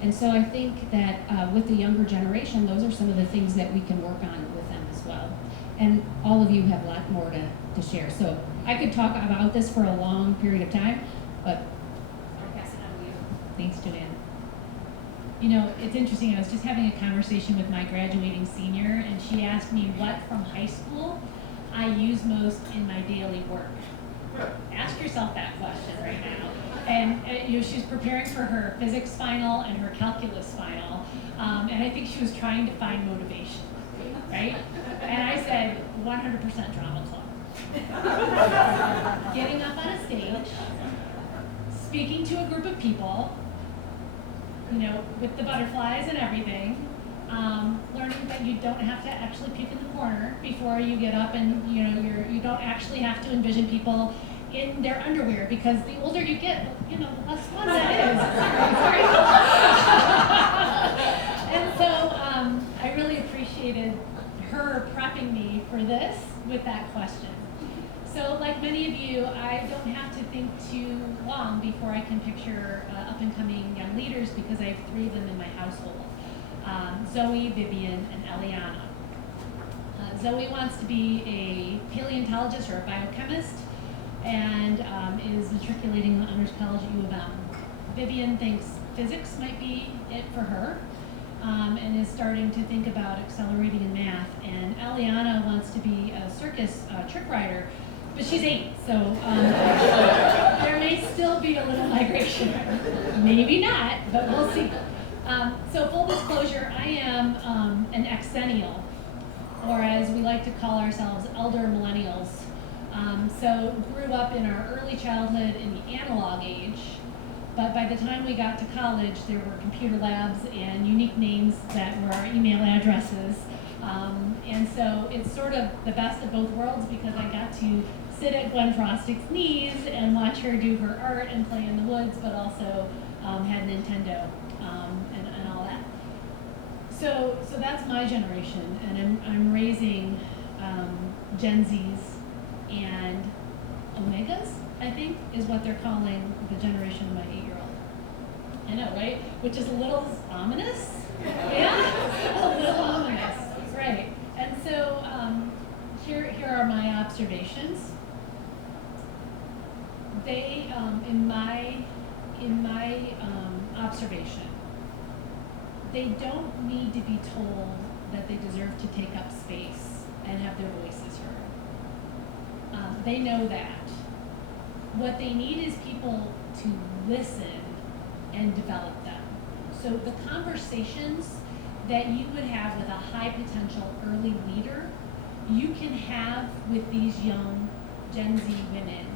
And so I think that with the younger generation, those are some of the things that we can work on with them as well. And all of you have a lot more to share. So I could talk about this for a long period of time, but I'll pass it on to you. Thanks, Joanne. You know, it's interesting, I was just having a conversation with my graduating senior, and she asked me what from high school I use most in my daily work. Ask yourself that question right now. And you know, she's preparing for her physics final and her calculus final, and I think she was trying to find motivation, right? And I said, 100% drama club. Getting up on a stage, speaking to a group of people, you know, with the butterflies and everything, learning that you don't have to actually puke in the corner before you get up, and you know, you don't actually have to envision people in their underwear, because the older you get, you know, the less fun that is. And so I really appreciated her prepping me for this with that question. So like many of you, I don't have to think too long before I can picture up-and-coming young leaders, because I have 3 of them in my household. Zoe, Vivian, and Eliana. Zoe wants to be a paleontologist or a biochemist, and is matriculating in the Honors College at U of M. Vivian thinks physics might be it for her. and is starting to think about accelerating in math. And Eliana wants to be a circus trick rider, but she's 8, so there may still be a little migration. Maybe not, but we'll see. So full disclosure, I am an exennial, or as we like to call ourselves, elder millennials. So grew up in our early childhood in the analog age, but by the time we got to college, there were computer labs and unique names that were our email addresses. And so it's sort of the best of both worlds because I got to sit at Gwen Frostic's knees and watch her do her art and play in the woods, but also had Nintendo and all that. So that's my generation, and I'm raising Gen Zs and Omegas, I think, is what they're calling the generation of my 8-year-old. I know, right? Which is a little ominous. Yeah, a little ominous, right? And so here are my observations. They, in my observation, they don't need to be told that they deserve to take up space and have their voices heard. They know that. What they need is people to listen and develop them. So the conversations that you would have with a high potential early leader, you can have with these young Gen Z women.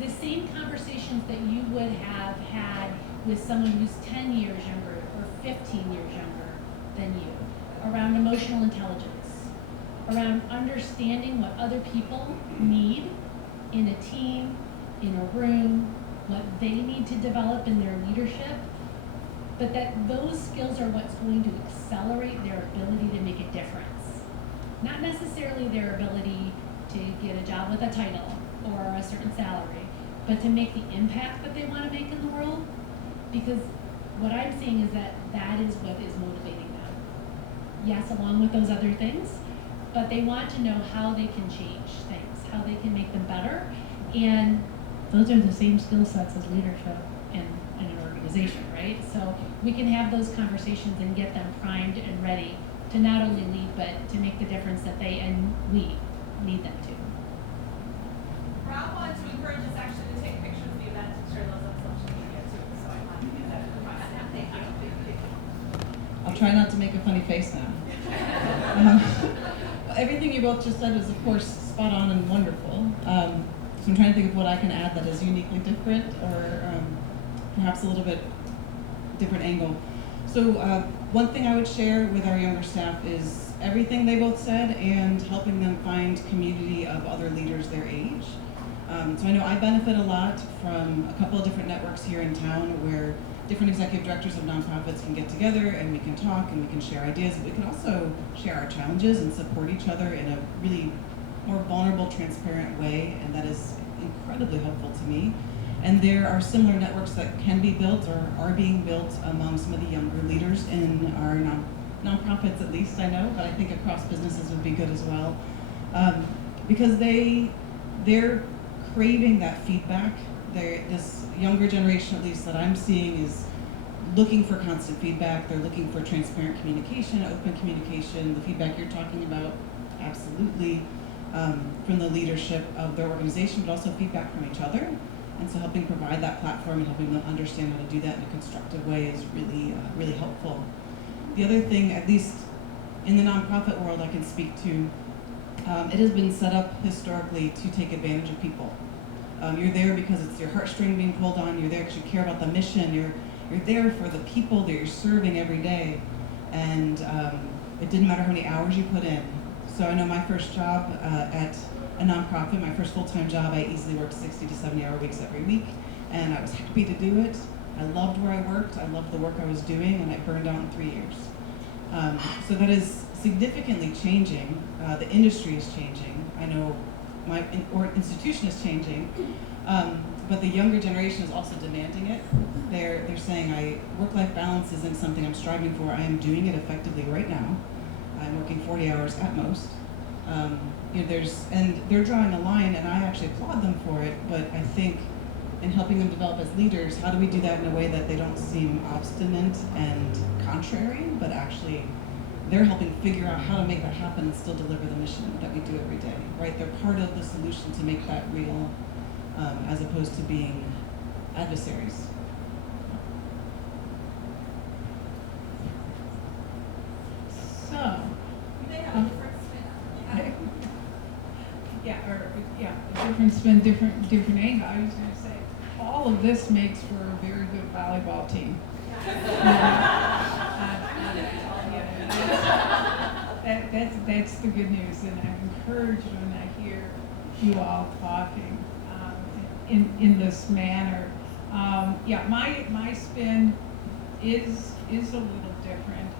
The same conversations that you would have had with someone who's 10 years younger or 15 years younger than you, around emotional intelligence, around understanding what other people need in a team, in a room, what they need to develop in their leadership, but that those skills are what's going to accelerate their ability to make a difference. Not necessarily their ability to get a job with a title or a certain salary, but to make the impact that they want to make in the world, because what I'm seeing is that that is what is motivating them. Yes, along with those other things, but they want to know how they can change things, how they can make them better, and those are the same skill sets as leadership in an organization, right? So we can have those conversations and get them primed and ready to not only lead, but to make the difference that they and we need them to. Rob wants to encourage us actually to take pictures of the event and share those on social media too, so I want to get that across. Thank you. I'll try not to make a funny face now. Everything you both just said is, of course, spot on and wonderful. So I'm trying to think of what I can add that is uniquely different, or perhaps a little bit different angle. So one thing I would share with our younger staff is everything they both said and helping them find community of other leaders their age. So I know I benefit a lot from a couple of different networks here in town where different executive directors of nonprofits can get together and we can talk and we can share ideas. But we can also share our challenges and support each other in a really more vulnerable, transparent way, and that is incredibly helpful to me. And there are similar networks that can be built or are being built among some of the younger leaders in our nonprofits, at least I know, but I think across businesses would be good as well. Because they're craving that feedback. This younger generation, at least that I'm seeing, is looking for constant feedback. They're looking for transparent communication, open communication, the feedback you're talking about, absolutely, from the leadership of their organization, but also feedback from each other. And so helping provide that platform and helping them understand how to do that in a constructive way is really, really helpful. The other thing, at least in the nonprofit world I can speak to, it has been set up historically to take advantage of people. You're there because it's your heartstring being pulled on, you're there because you care about the mission, you're there for the people that you're serving every day, and it didn't matter how many hours you put in. So I know my first job at a nonprofit, my first full-time job, I easily worked 60 to 70-hour weeks every week, and I was happy to do it. I loved where I worked, I loved the work I was doing, and I burned out in 3 years. So that is significantly changing. The industry is changing. I know my institution is changing, but the younger generation is also demanding it. They're saying, work-life balance isn't something I'm striving for. I am doing it effectively right now. I'm working 40 hours at most. And they're drawing a line, and I actually applaud them for it, but I think and helping them develop as leaders, how do we do that in a way that they don't seem obstinate and contrary, but actually they're helping figure out how to make that happen and still deliver the mission that we do every day, right? They're part of the solution to make that real, as opposed to being adversaries. So, They have a different spin on it. a different spin, different angle. I was gonna say, all of this makes for a very good volleyball team. That's the good news, and I'm encouraged when I hear you all talking in this manner. My spin is a little different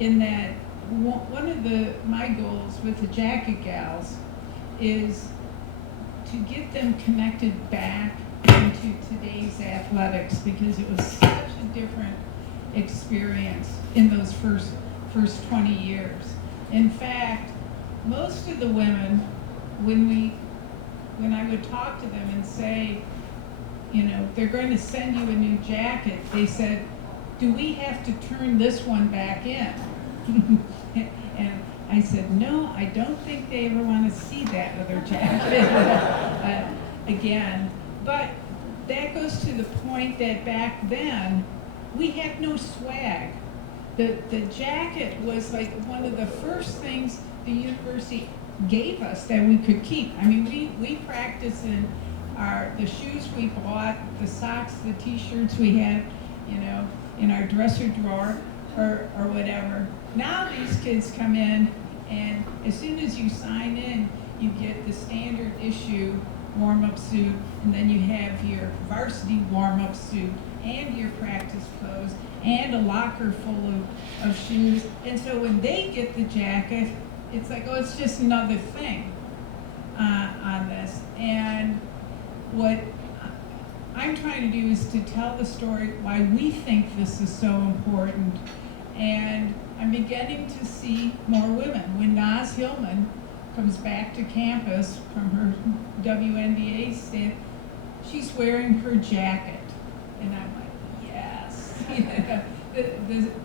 in that one of my goals with the Jacket Gals is to get them connected back into today's athletics, because it was such a different experience in those first 20 years. In fact, most of the women, when I would talk to them and say, you know, they're going to send you a new jacket, they said, do we have to turn this one back in? And I said, no, I don't think they ever want to see that other jacket again. But that goes to the point that back then, we had no swag. The jacket was like one of the first things the university gave us that we could keep. I mean, we practiced in the shoes we bought, the socks, the t-shirts we had, you know, in our dresser drawer or whatever. Now these kids come in, and as soon as you sign in, you get the standard issue warm-up suit, and then you have your varsity warm-up suit and your practice clothes and a locker full of shoes. And so when they get the jacket, it's like, oh, it's just another thing on this. And what I'm trying to do is to tell the story why we think this is so important. And I'm beginning to see more women. When Naz Hillman comes back to campus from her WNBA stint, she's wearing her jacket. And I'm like, yes,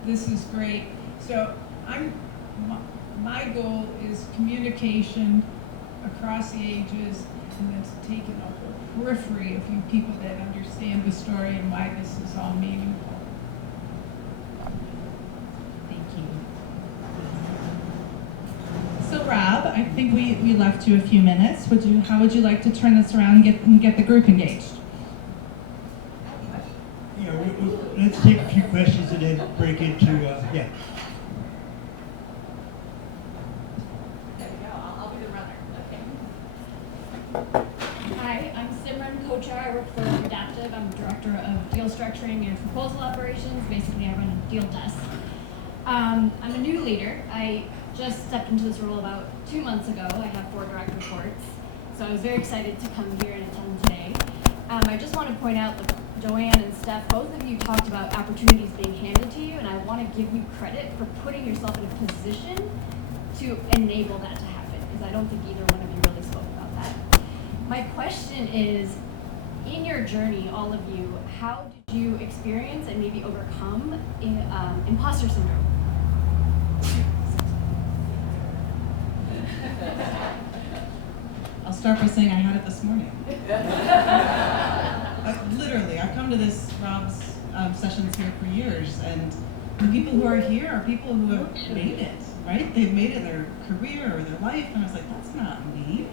this is great. So my goal is communication across the ages, and then to take in a whole periphery of you people that understand the story and why this is all meaningful. Thank you. So Rob, I think we left you a few minutes. How would you like to turn this around and get the group engaged? Yeah, let's take a few questions and then break into, There we go. I'll be the runner. Okay. Hi, I'm Simmons, Kochar. I work for Adaptive. I'm Director of Deal Structuring and Proposal Operations. Basically, I run a deal desk. I'm a new leader. I just stepped into this role about 2 months ago. I have 4 direct reports. So I was very excited to come here and attend today. I just want to point out that Joanne and Steph, both of you talked about opportunities being handed to you, and I want to give you credit for putting yourself in a position to enable that to happen, because I don't think either one of you really spoke about that. My question is, in your journey, all of you, how did you experience and maybe overcome imposter syndrome? I'll start by saying I had it this morning. Literally, I've come to Rob's sessions here for years, and the people who are here are people who have made it, right? They've made it in their career or their life, and I was like, that's not me.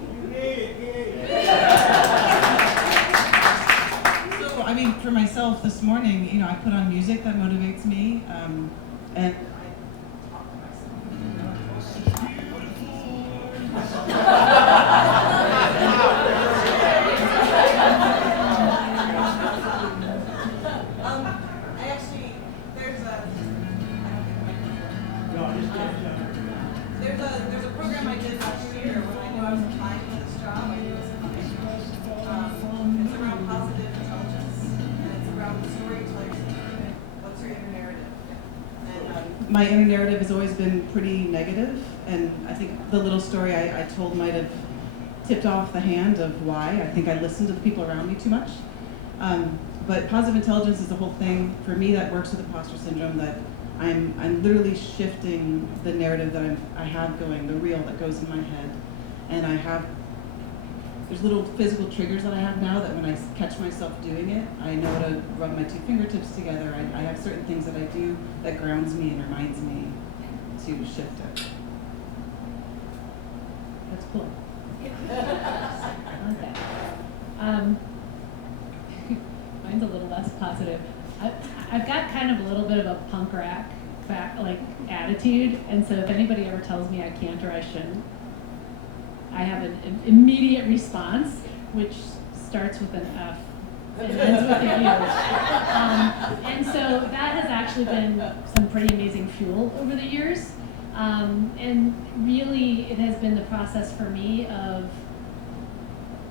So, I mean, for myself this morning, you know, I put on music that motivates me, and there's a program I did last year when I knew I was applying for this job. I knew it was coming. It's around positive intelligence, and it's around storytelling. What's your inner narrative? And my inner narrative has always been pretty negative, and I think the little story I told might have tipped off the hand of why. I think I listened to the people around me too much. But positive intelligence is the whole thing. For me, that works with imposter syndrome, that I'm literally shifting the narrative that I have going, the reel that goes in my head. And there's little physical triggers that I have now that when I catch myself doing it, I know to rub my two fingertips together. I have certain things that I do that grounds me and reminds me to shift it. That's cool. Okay. Mine's a little less positive. I've got kind of a little bit of a punk rock attitude, and so if anybody ever tells me I can't or I shouldn't, I have an immediate response, which starts with an F and ends with a U. And so that has actually been some pretty amazing fuel over the years. And really, it has been the process for me of,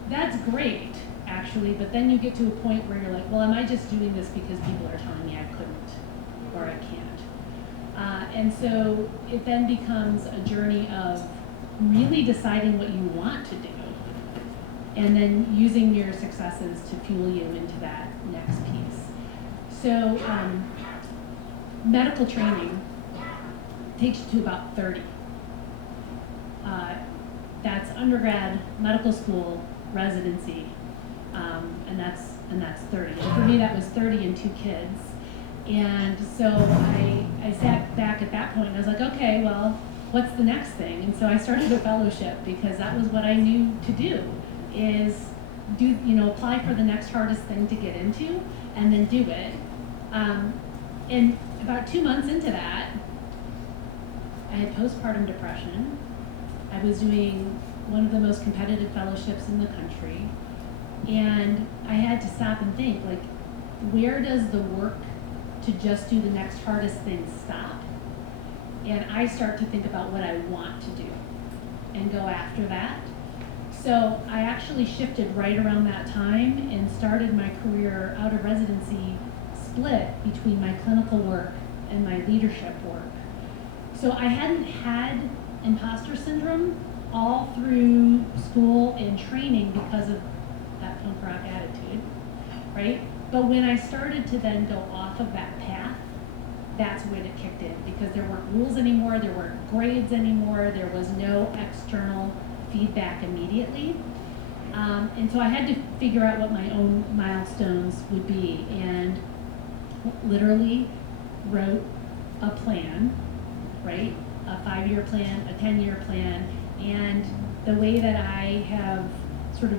that's great, actually, but then you get to a point where you're like, well, am I just doing this because people are telling me I couldn't or I can't? And so it then becomes a journey of really deciding what you want to do and then using your successes to fuel you into that next piece. So medical training takes you to about 30. That's undergrad, medical school, residency, and that's 30. And for me, that was 30 and 2 kids. And so I sat back at that point and I was like, okay, well, what's the next thing? And so I started a fellowship because that was what I knew to do, is apply for the next hardest thing to get into and then do it. And about 2 months into that, I had postpartum depression. I was doing one of the most competitive fellowships in the country. And I had to stop and think, like, where does the work to just do the next hardest thing stop? And I start to think about what I want to do and go after that. So I actually shifted right around that time and started my career out of residency split between my clinical work and my leadership work. So I hadn't had imposter syndrome all through school and training because of that punk rock attitude, right? But when I started to then go off of that path, that's when it kicked in, because there weren't rules anymore, there weren't grades anymore, there was no external feedback immediately. And so I had to figure out what my own milestones would be, and literally wrote a plan, right? A 5-year plan, a 10-year plan, and the way that I have sort of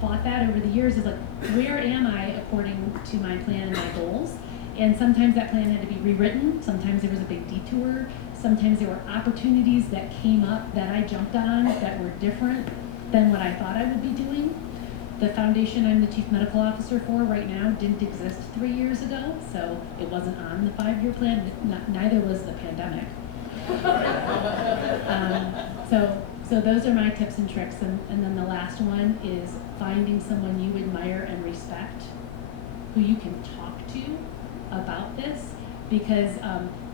thought that over the years is like, where am I according to my plan and my goals? And sometimes that plan had to be rewritten, sometimes there was a big detour, sometimes there were opportunities that came up that I jumped on that were different than what I thought I would be doing. The foundation I'm the chief medical officer for right now didn't exist 3 years ago, so it wasn't on the 5-year plan, neither was the pandemic. So those are my tips and tricks, and then the last one is finding someone you admire and respect, who you can talk to about this, because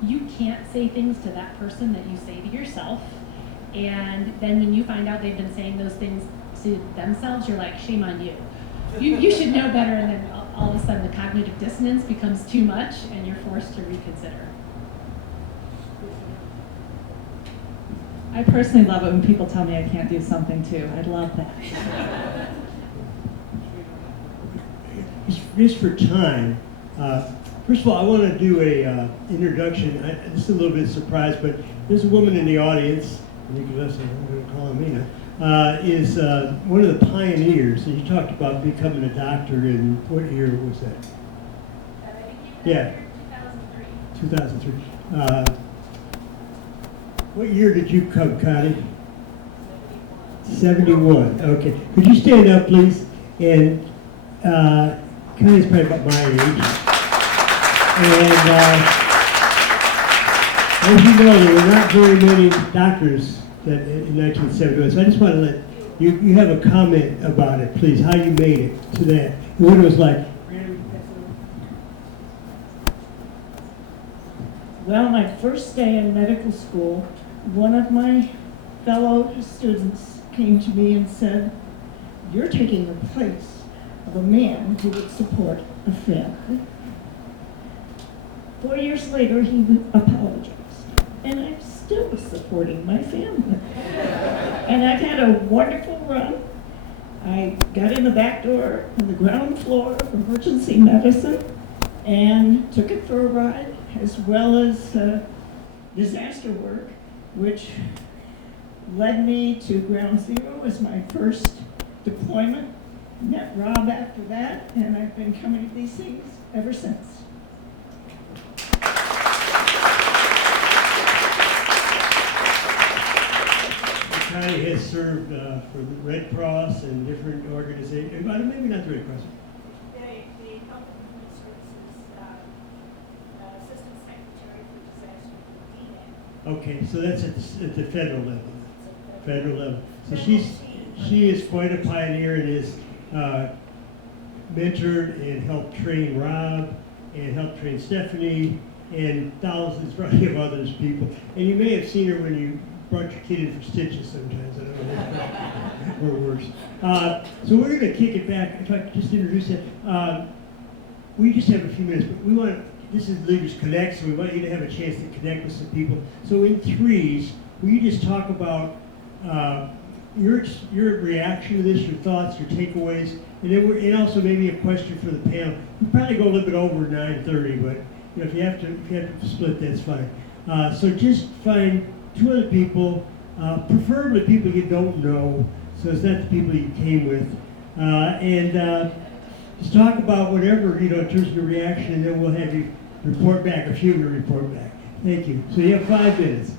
you can't say things to that person that you say to yourself, and then when you find out they've been saying those things to themselves, you're like, shame on you. You should know better, and then all of a sudden the cognitive dissonance becomes too much and you're forced to reconsider. I personally love it when people tell me I can't do something too. I love that. Just for time, first of all, I want to do a introduction. This is a little bit of a surprise, but there's a woman in the audience, Nicholas, I'm going to call him Nina, is one of the pioneers. And you talked about becoming a doctor in, what year was that? Yeah. 2003. 2003. What year did you come, Connie? 71. Okay. Could you stand up, please? And Connie's probably about my age. And as you know, there were not very many doctors that in 1971. So I just want to let you have a comment about it, please, how you made it to that, and what it was like. Well, my first day in medical school, one of my fellow students came to me and said, "You're taking the place of a man who would support a family." 4 years later, he apologized, and I'm still supporting my family. And I've had a wonderful run. I got in the back door on the ground floor of emergency medicine and took it for a ride, as well as disaster work, which led me to Ground Zero as my first deployment. Met Rob after that, and I've been coming to these things ever since. Connie has served for the Red Cross and different organizations, maybe not the Red Cross. The Health and Human Services Assistant Secretary for Disaster Relief. Okay, so that's at the federal level. Federal level. So she is quite a pioneer and has mentored and helped train Rob and helped train Stefanie and thousands probably of others people. And you may have seen her when you brought your kid in for stitches sometimes, I don't know, or worse. So we're going to kick it back. If I could just introduce it. We just have a few minutes, but this is Leaders Connect, so we want you to have a chance to connect with some people. So in threes, will you just talk about your reaction to this, your thoughts, your takeaways, and then and also maybe a question for the panel. We'll probably go a little bit over 9:30, but if you have to split, that's fine. So just find two other people, preferably people you don't know, so it's not the people you came with, and just talk about whatever, in terms of your reaction, and then we'll have you report back, a few of you report back. Thank you. So you have 5 minutes.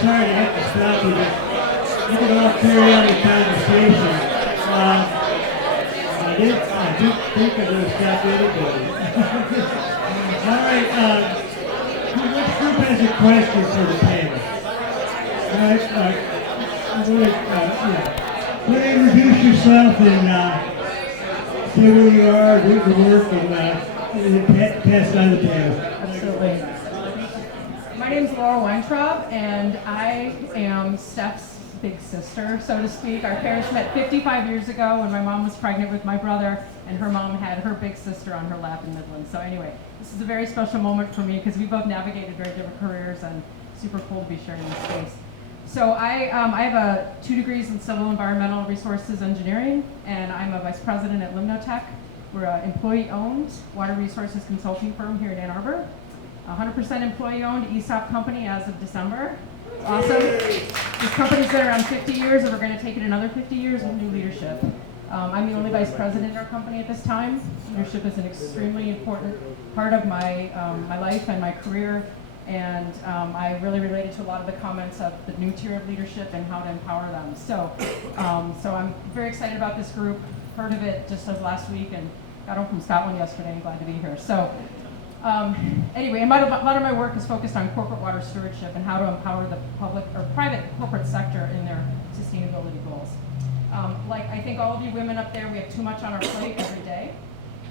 sorry to have to stop you, but you can all carry on the conversation. I do think I'm going to stop anybody. All right, which group has a question for the panel? All right, introduce yourself and say where you are, do the work, and pass it on the panel. Absolutely. My name's Laura Weintraub, and I am Steph's big sister, so to speak. Our parents met 55 years ago when my mom was pregnant with my brother, and her mom had her big sister on her lap in Midland. So anyway, this is a very special moment for me because we both navigated very different careers, and super cool to be sharing this space. So I have 2 degrees in civil environmental resources engineering, and I'm a vice president at Limnotech. We're an employee-owned water resources consulting firm here in Ann Arbor. 100% employee-owned ESOP company as of December. Awesome. This company's been around 50 years, and we're going to take it another 50 years with new leadership. I'm the only vice president in our company at this time. Leadership is an extremely important part of my life and my career, and I really related to a lot of the comments of the new tier of leadership and how to empower them. So I'm very excited about this group. Heard of it just as last week, and got home from Scotland yesterday. I'm glad to be here. So. Anyway, a lot of my work is focused on corporate water stewardship and how to empower the public or private corporate sector in their sustainability goals. Like I think all of you women up there, we have too much on our plate every day.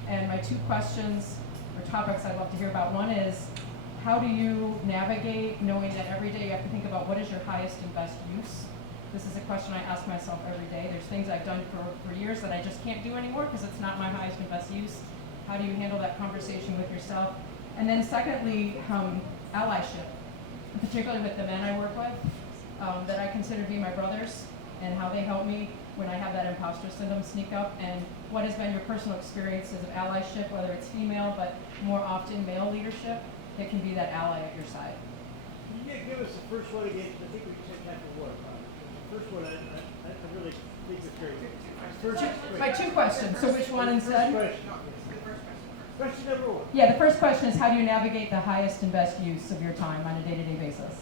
And my 2 questions or topics I'd love to hear about. One is, how do you navigate knowing that every day you have to think about what is your highest and best use? This is a question I ask myself every day. There's things I've done for years that I just can't do anymore because it's not my highest and best use. How do you handle that conversation with yourself? And then secondly, allyship, particularly with the men I work with, that I consider to be my brothers, and how they help me when I have that imposter syndrome sneak up, and what has been your personal experiences of allyship, whether it's female, but more often male leadership, that can be that ally at your side. Can you give us the first one again? I think we said that before. The first one, I really think it's very good. My 2 questions, so which one instead? Question number 1. Yeah, the first question is, how do you navigate the highest and best use of your time on a day-to-day basis?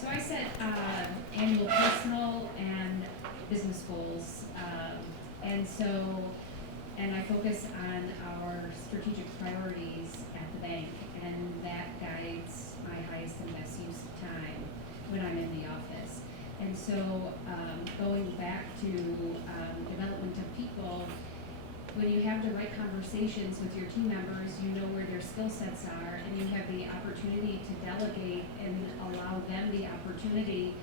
So I set annual personal and business goals, and I focus on our strategic priorities at the bank, and that guides my highest and best use of time when I'm in the office. And so going back to development of people, when you have the right conversations with your team members, you know where their skill sets are, and you have the opportunity to delegate and allow them the opportunity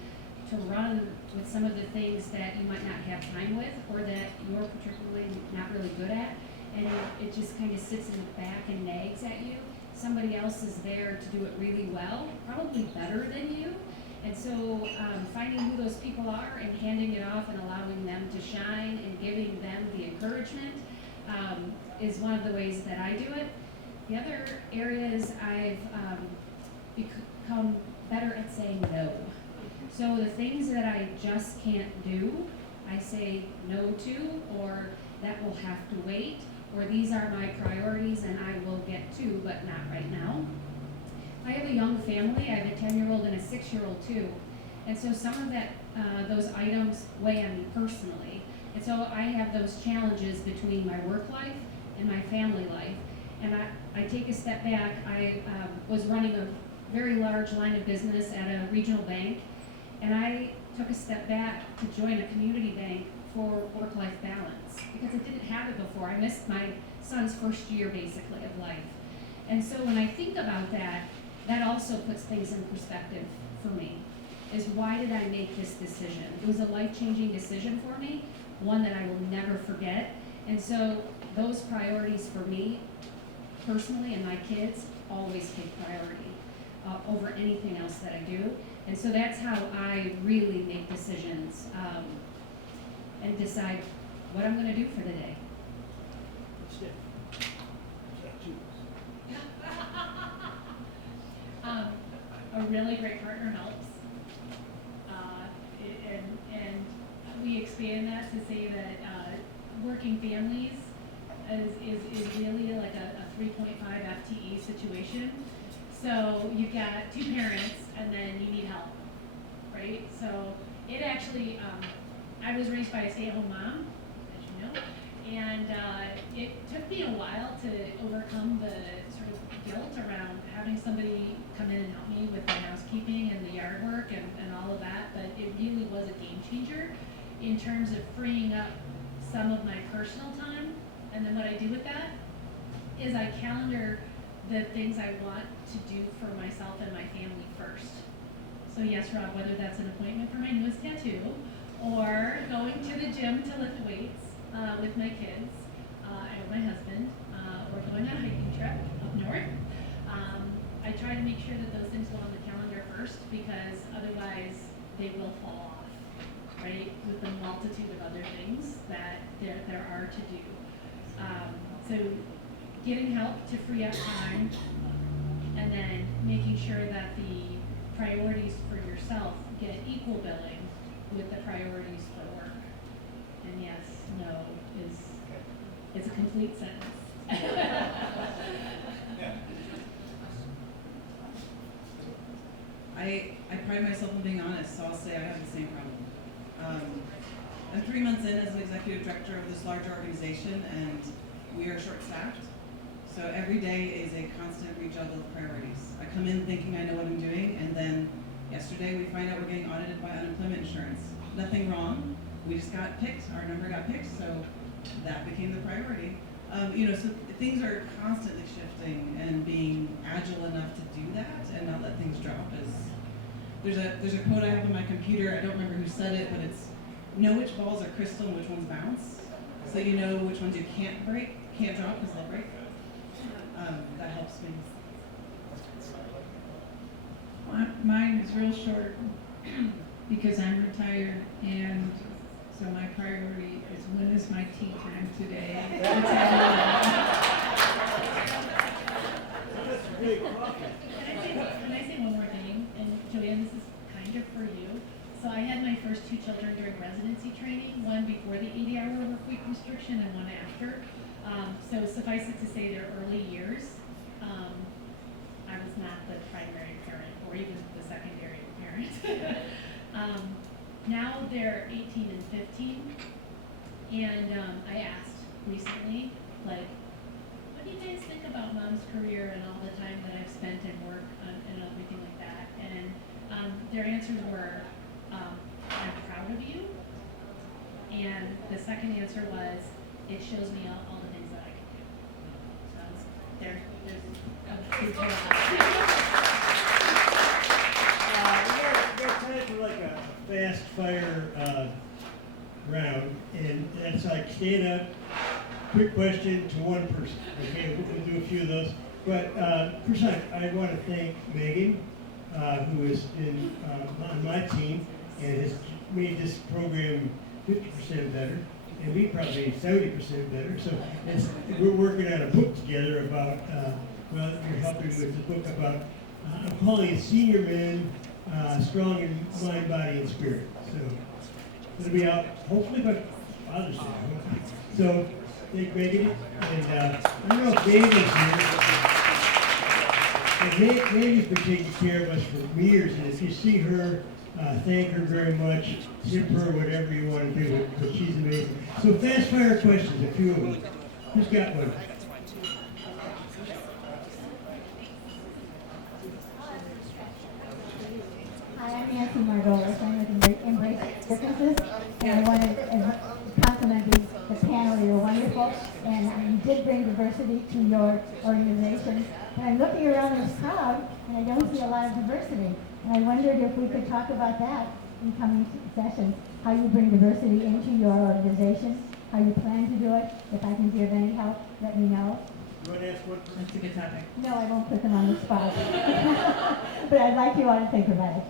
to run with some of the things that you might not have time with, or that you're particularly not really good at, and it just kind of sits in the back and nags at you. Somebody else is there to do it really well, probably better than you. And so finding who those people are and handing it off and allowing them to shine and giving them the encouragement is one of the ways that I do it. The other areas I've become better at saying no. So the things that I just can't do, I say no to, or that will have to wait, or these are my priorities and I will get to, but not right now. I have a young family. I have a 10-year-old and a 6-year-old too. And so some of that, those items weigh on me personally. And so I have those challenges between my work life and my family life. And I take a step back. I was running a very large line of business at a regional bank, and I took a step back to join a community bank for work-life balance because I didn't have it before. I missed my son's first year basically of life. And so when I think about that, that also puts things in perspective for me, is why did I make this decision? It was a life-changing decision for me, one that I will never forget. And so those priorities for me, personally, and my kids, always take priority over anything else that I do. And so that's how I really make decisions and decide what I'm going to do for the day. A really great partner helps. And we expand that to say that working families is really like a 3.5 FTE situation. So you've got two parents and then you need help, right? So it actually, I was raised by a stay-at-home mom, as you know, and it took me a while to overcome the sort of guilt around having somebody come in and help me with the housekeeping and the yard work and all of that, but it really was a game changer in terms of freeing up some of my personal time. And then what I do with that is I calendar the things I want to do for myself and my family first. So yes, Rob, whether that's an appointment for my newest tattoo, or going to the gym to lift weights with my kids and my husband, or going on a hiking trip up north, I try to make sure that those things go on the calendar first, because otherwise they will fall off, right, with the multitude of other things that there are to do. So getting help to free up time, and then making sure that the priorities for yourself get equal billing with the priorities for work. And yes, no is a complete sentence. I pride myself on being honest, so I'll say I have the same problem. I'm 3 months in as an executive director of this large organization, and we are short-staffed. So every day is a constant rejuggle of priorities. I come in thinking I know what I'm doing, and then yesterday we find out we're getting audited by unemployment insurance. Nothing wrong. We just got picked. Our number got picked, so that became the priority. So things are constantly shifting, and being agile enough to do that and not let things drop is. There's a quote I have on my computer. I don't remember who said it, but it's know which balls are crystal and which ones bounce, so you know which ones you can't drop because they'll break. That helps me. Mine is real short because I'm retired, and so my priority is when is my tea time today? Let's have Can I say one more thing? And Joanne, this is kind of for you. So I had my first two children during residency training, one before the 80-hour work week restriction and one after. So suffice it to say, their early years, I was not the primary parent or even the secondary parent. Now they're 18 and 15, and I asked recently, like, what do you guys think about mom's career and all the time that I've spent in work and everything like that? And their answers were, I'm proud of you. And the second answer was, it shows me all the things that I can do. So there's a big We got time for like a fast fire round, and that's like stand up, quick question to one person. Okay, we'll do a few of those. But first, I want to thank Megan, who has been on my team and has made this program 50% better, and we probably 70% better. So we're working on a book together about, you're helping with the book about, I'm calling it Senior Men, Strong in Mind, Body, and Spirit. So it'll be out hopefully by Father's Day. So thank Megan, and I don't know if Dave is here. And Megan's been taking care of us for years, and if you see her, thank her very much, tip her, whatever you want to do, but she's amazing. So fast fire questions, a few of them. Who's got one? Hi, I'm Nancy Margolis. I'm with Embrace Differences, and I want to compliment the panel. You're wonderful, and you did bring diversity to your organization. And I'm looking around this crowd, and I don't see a lot of diversity. And I wondered if we could talk about that in coming sessions, how you bring diversity into your organization, how you plan to do it. If I can be of any help, let me know. You want to ask what? That's a good topic. No, I won't put them on the spot. But I'd like you all to think about it.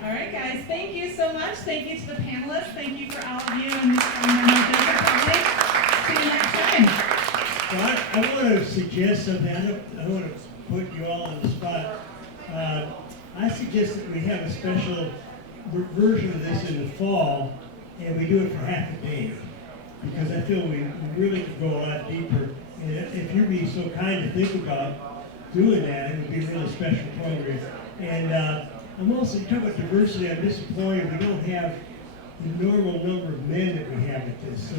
All right, guys, thank you so much. Thank you to the panelists. Thank you for all of you in the Desert Public. See you next time. Well, I want to suggest something. I don't want to put you all on the spot. I suggest that we have a special version of this in the fall, and we do it for half a day, because I feel we really could go a lot deeper. And if you'd be so kind to think about doing that. It would be a really special program. And I'm also, you talk about diversity, I'm disappointed we don't have the normal number of men that we have at this. So,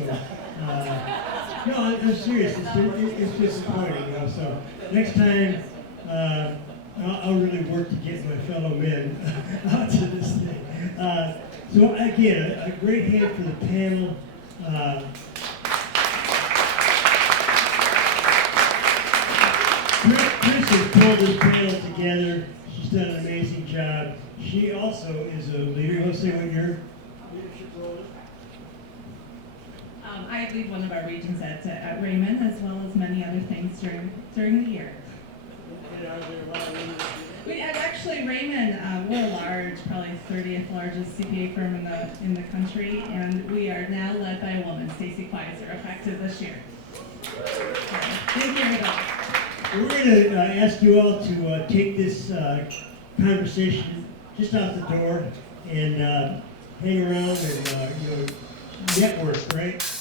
no, I'm serious. It's disappointing. You know? So next time, I'll really work to get my fellow men out to this thing. So again, a great hand for the panel. Chris has pulled this panel together. She's done an amazing job. She also is a leader. You want to say what your leadership role is? I lead one of our regions at Rehmann, as well as many other things during the year. And are there a lot of leaders? We have actually Rehmann. We're large, probably 30th largest CPA firm in the country, and we are now led by a woman, Stacy Kleiser, effective this year. Thank you, everybody. We're going to ask you all to take this conversation just out the door and hang around and network, right?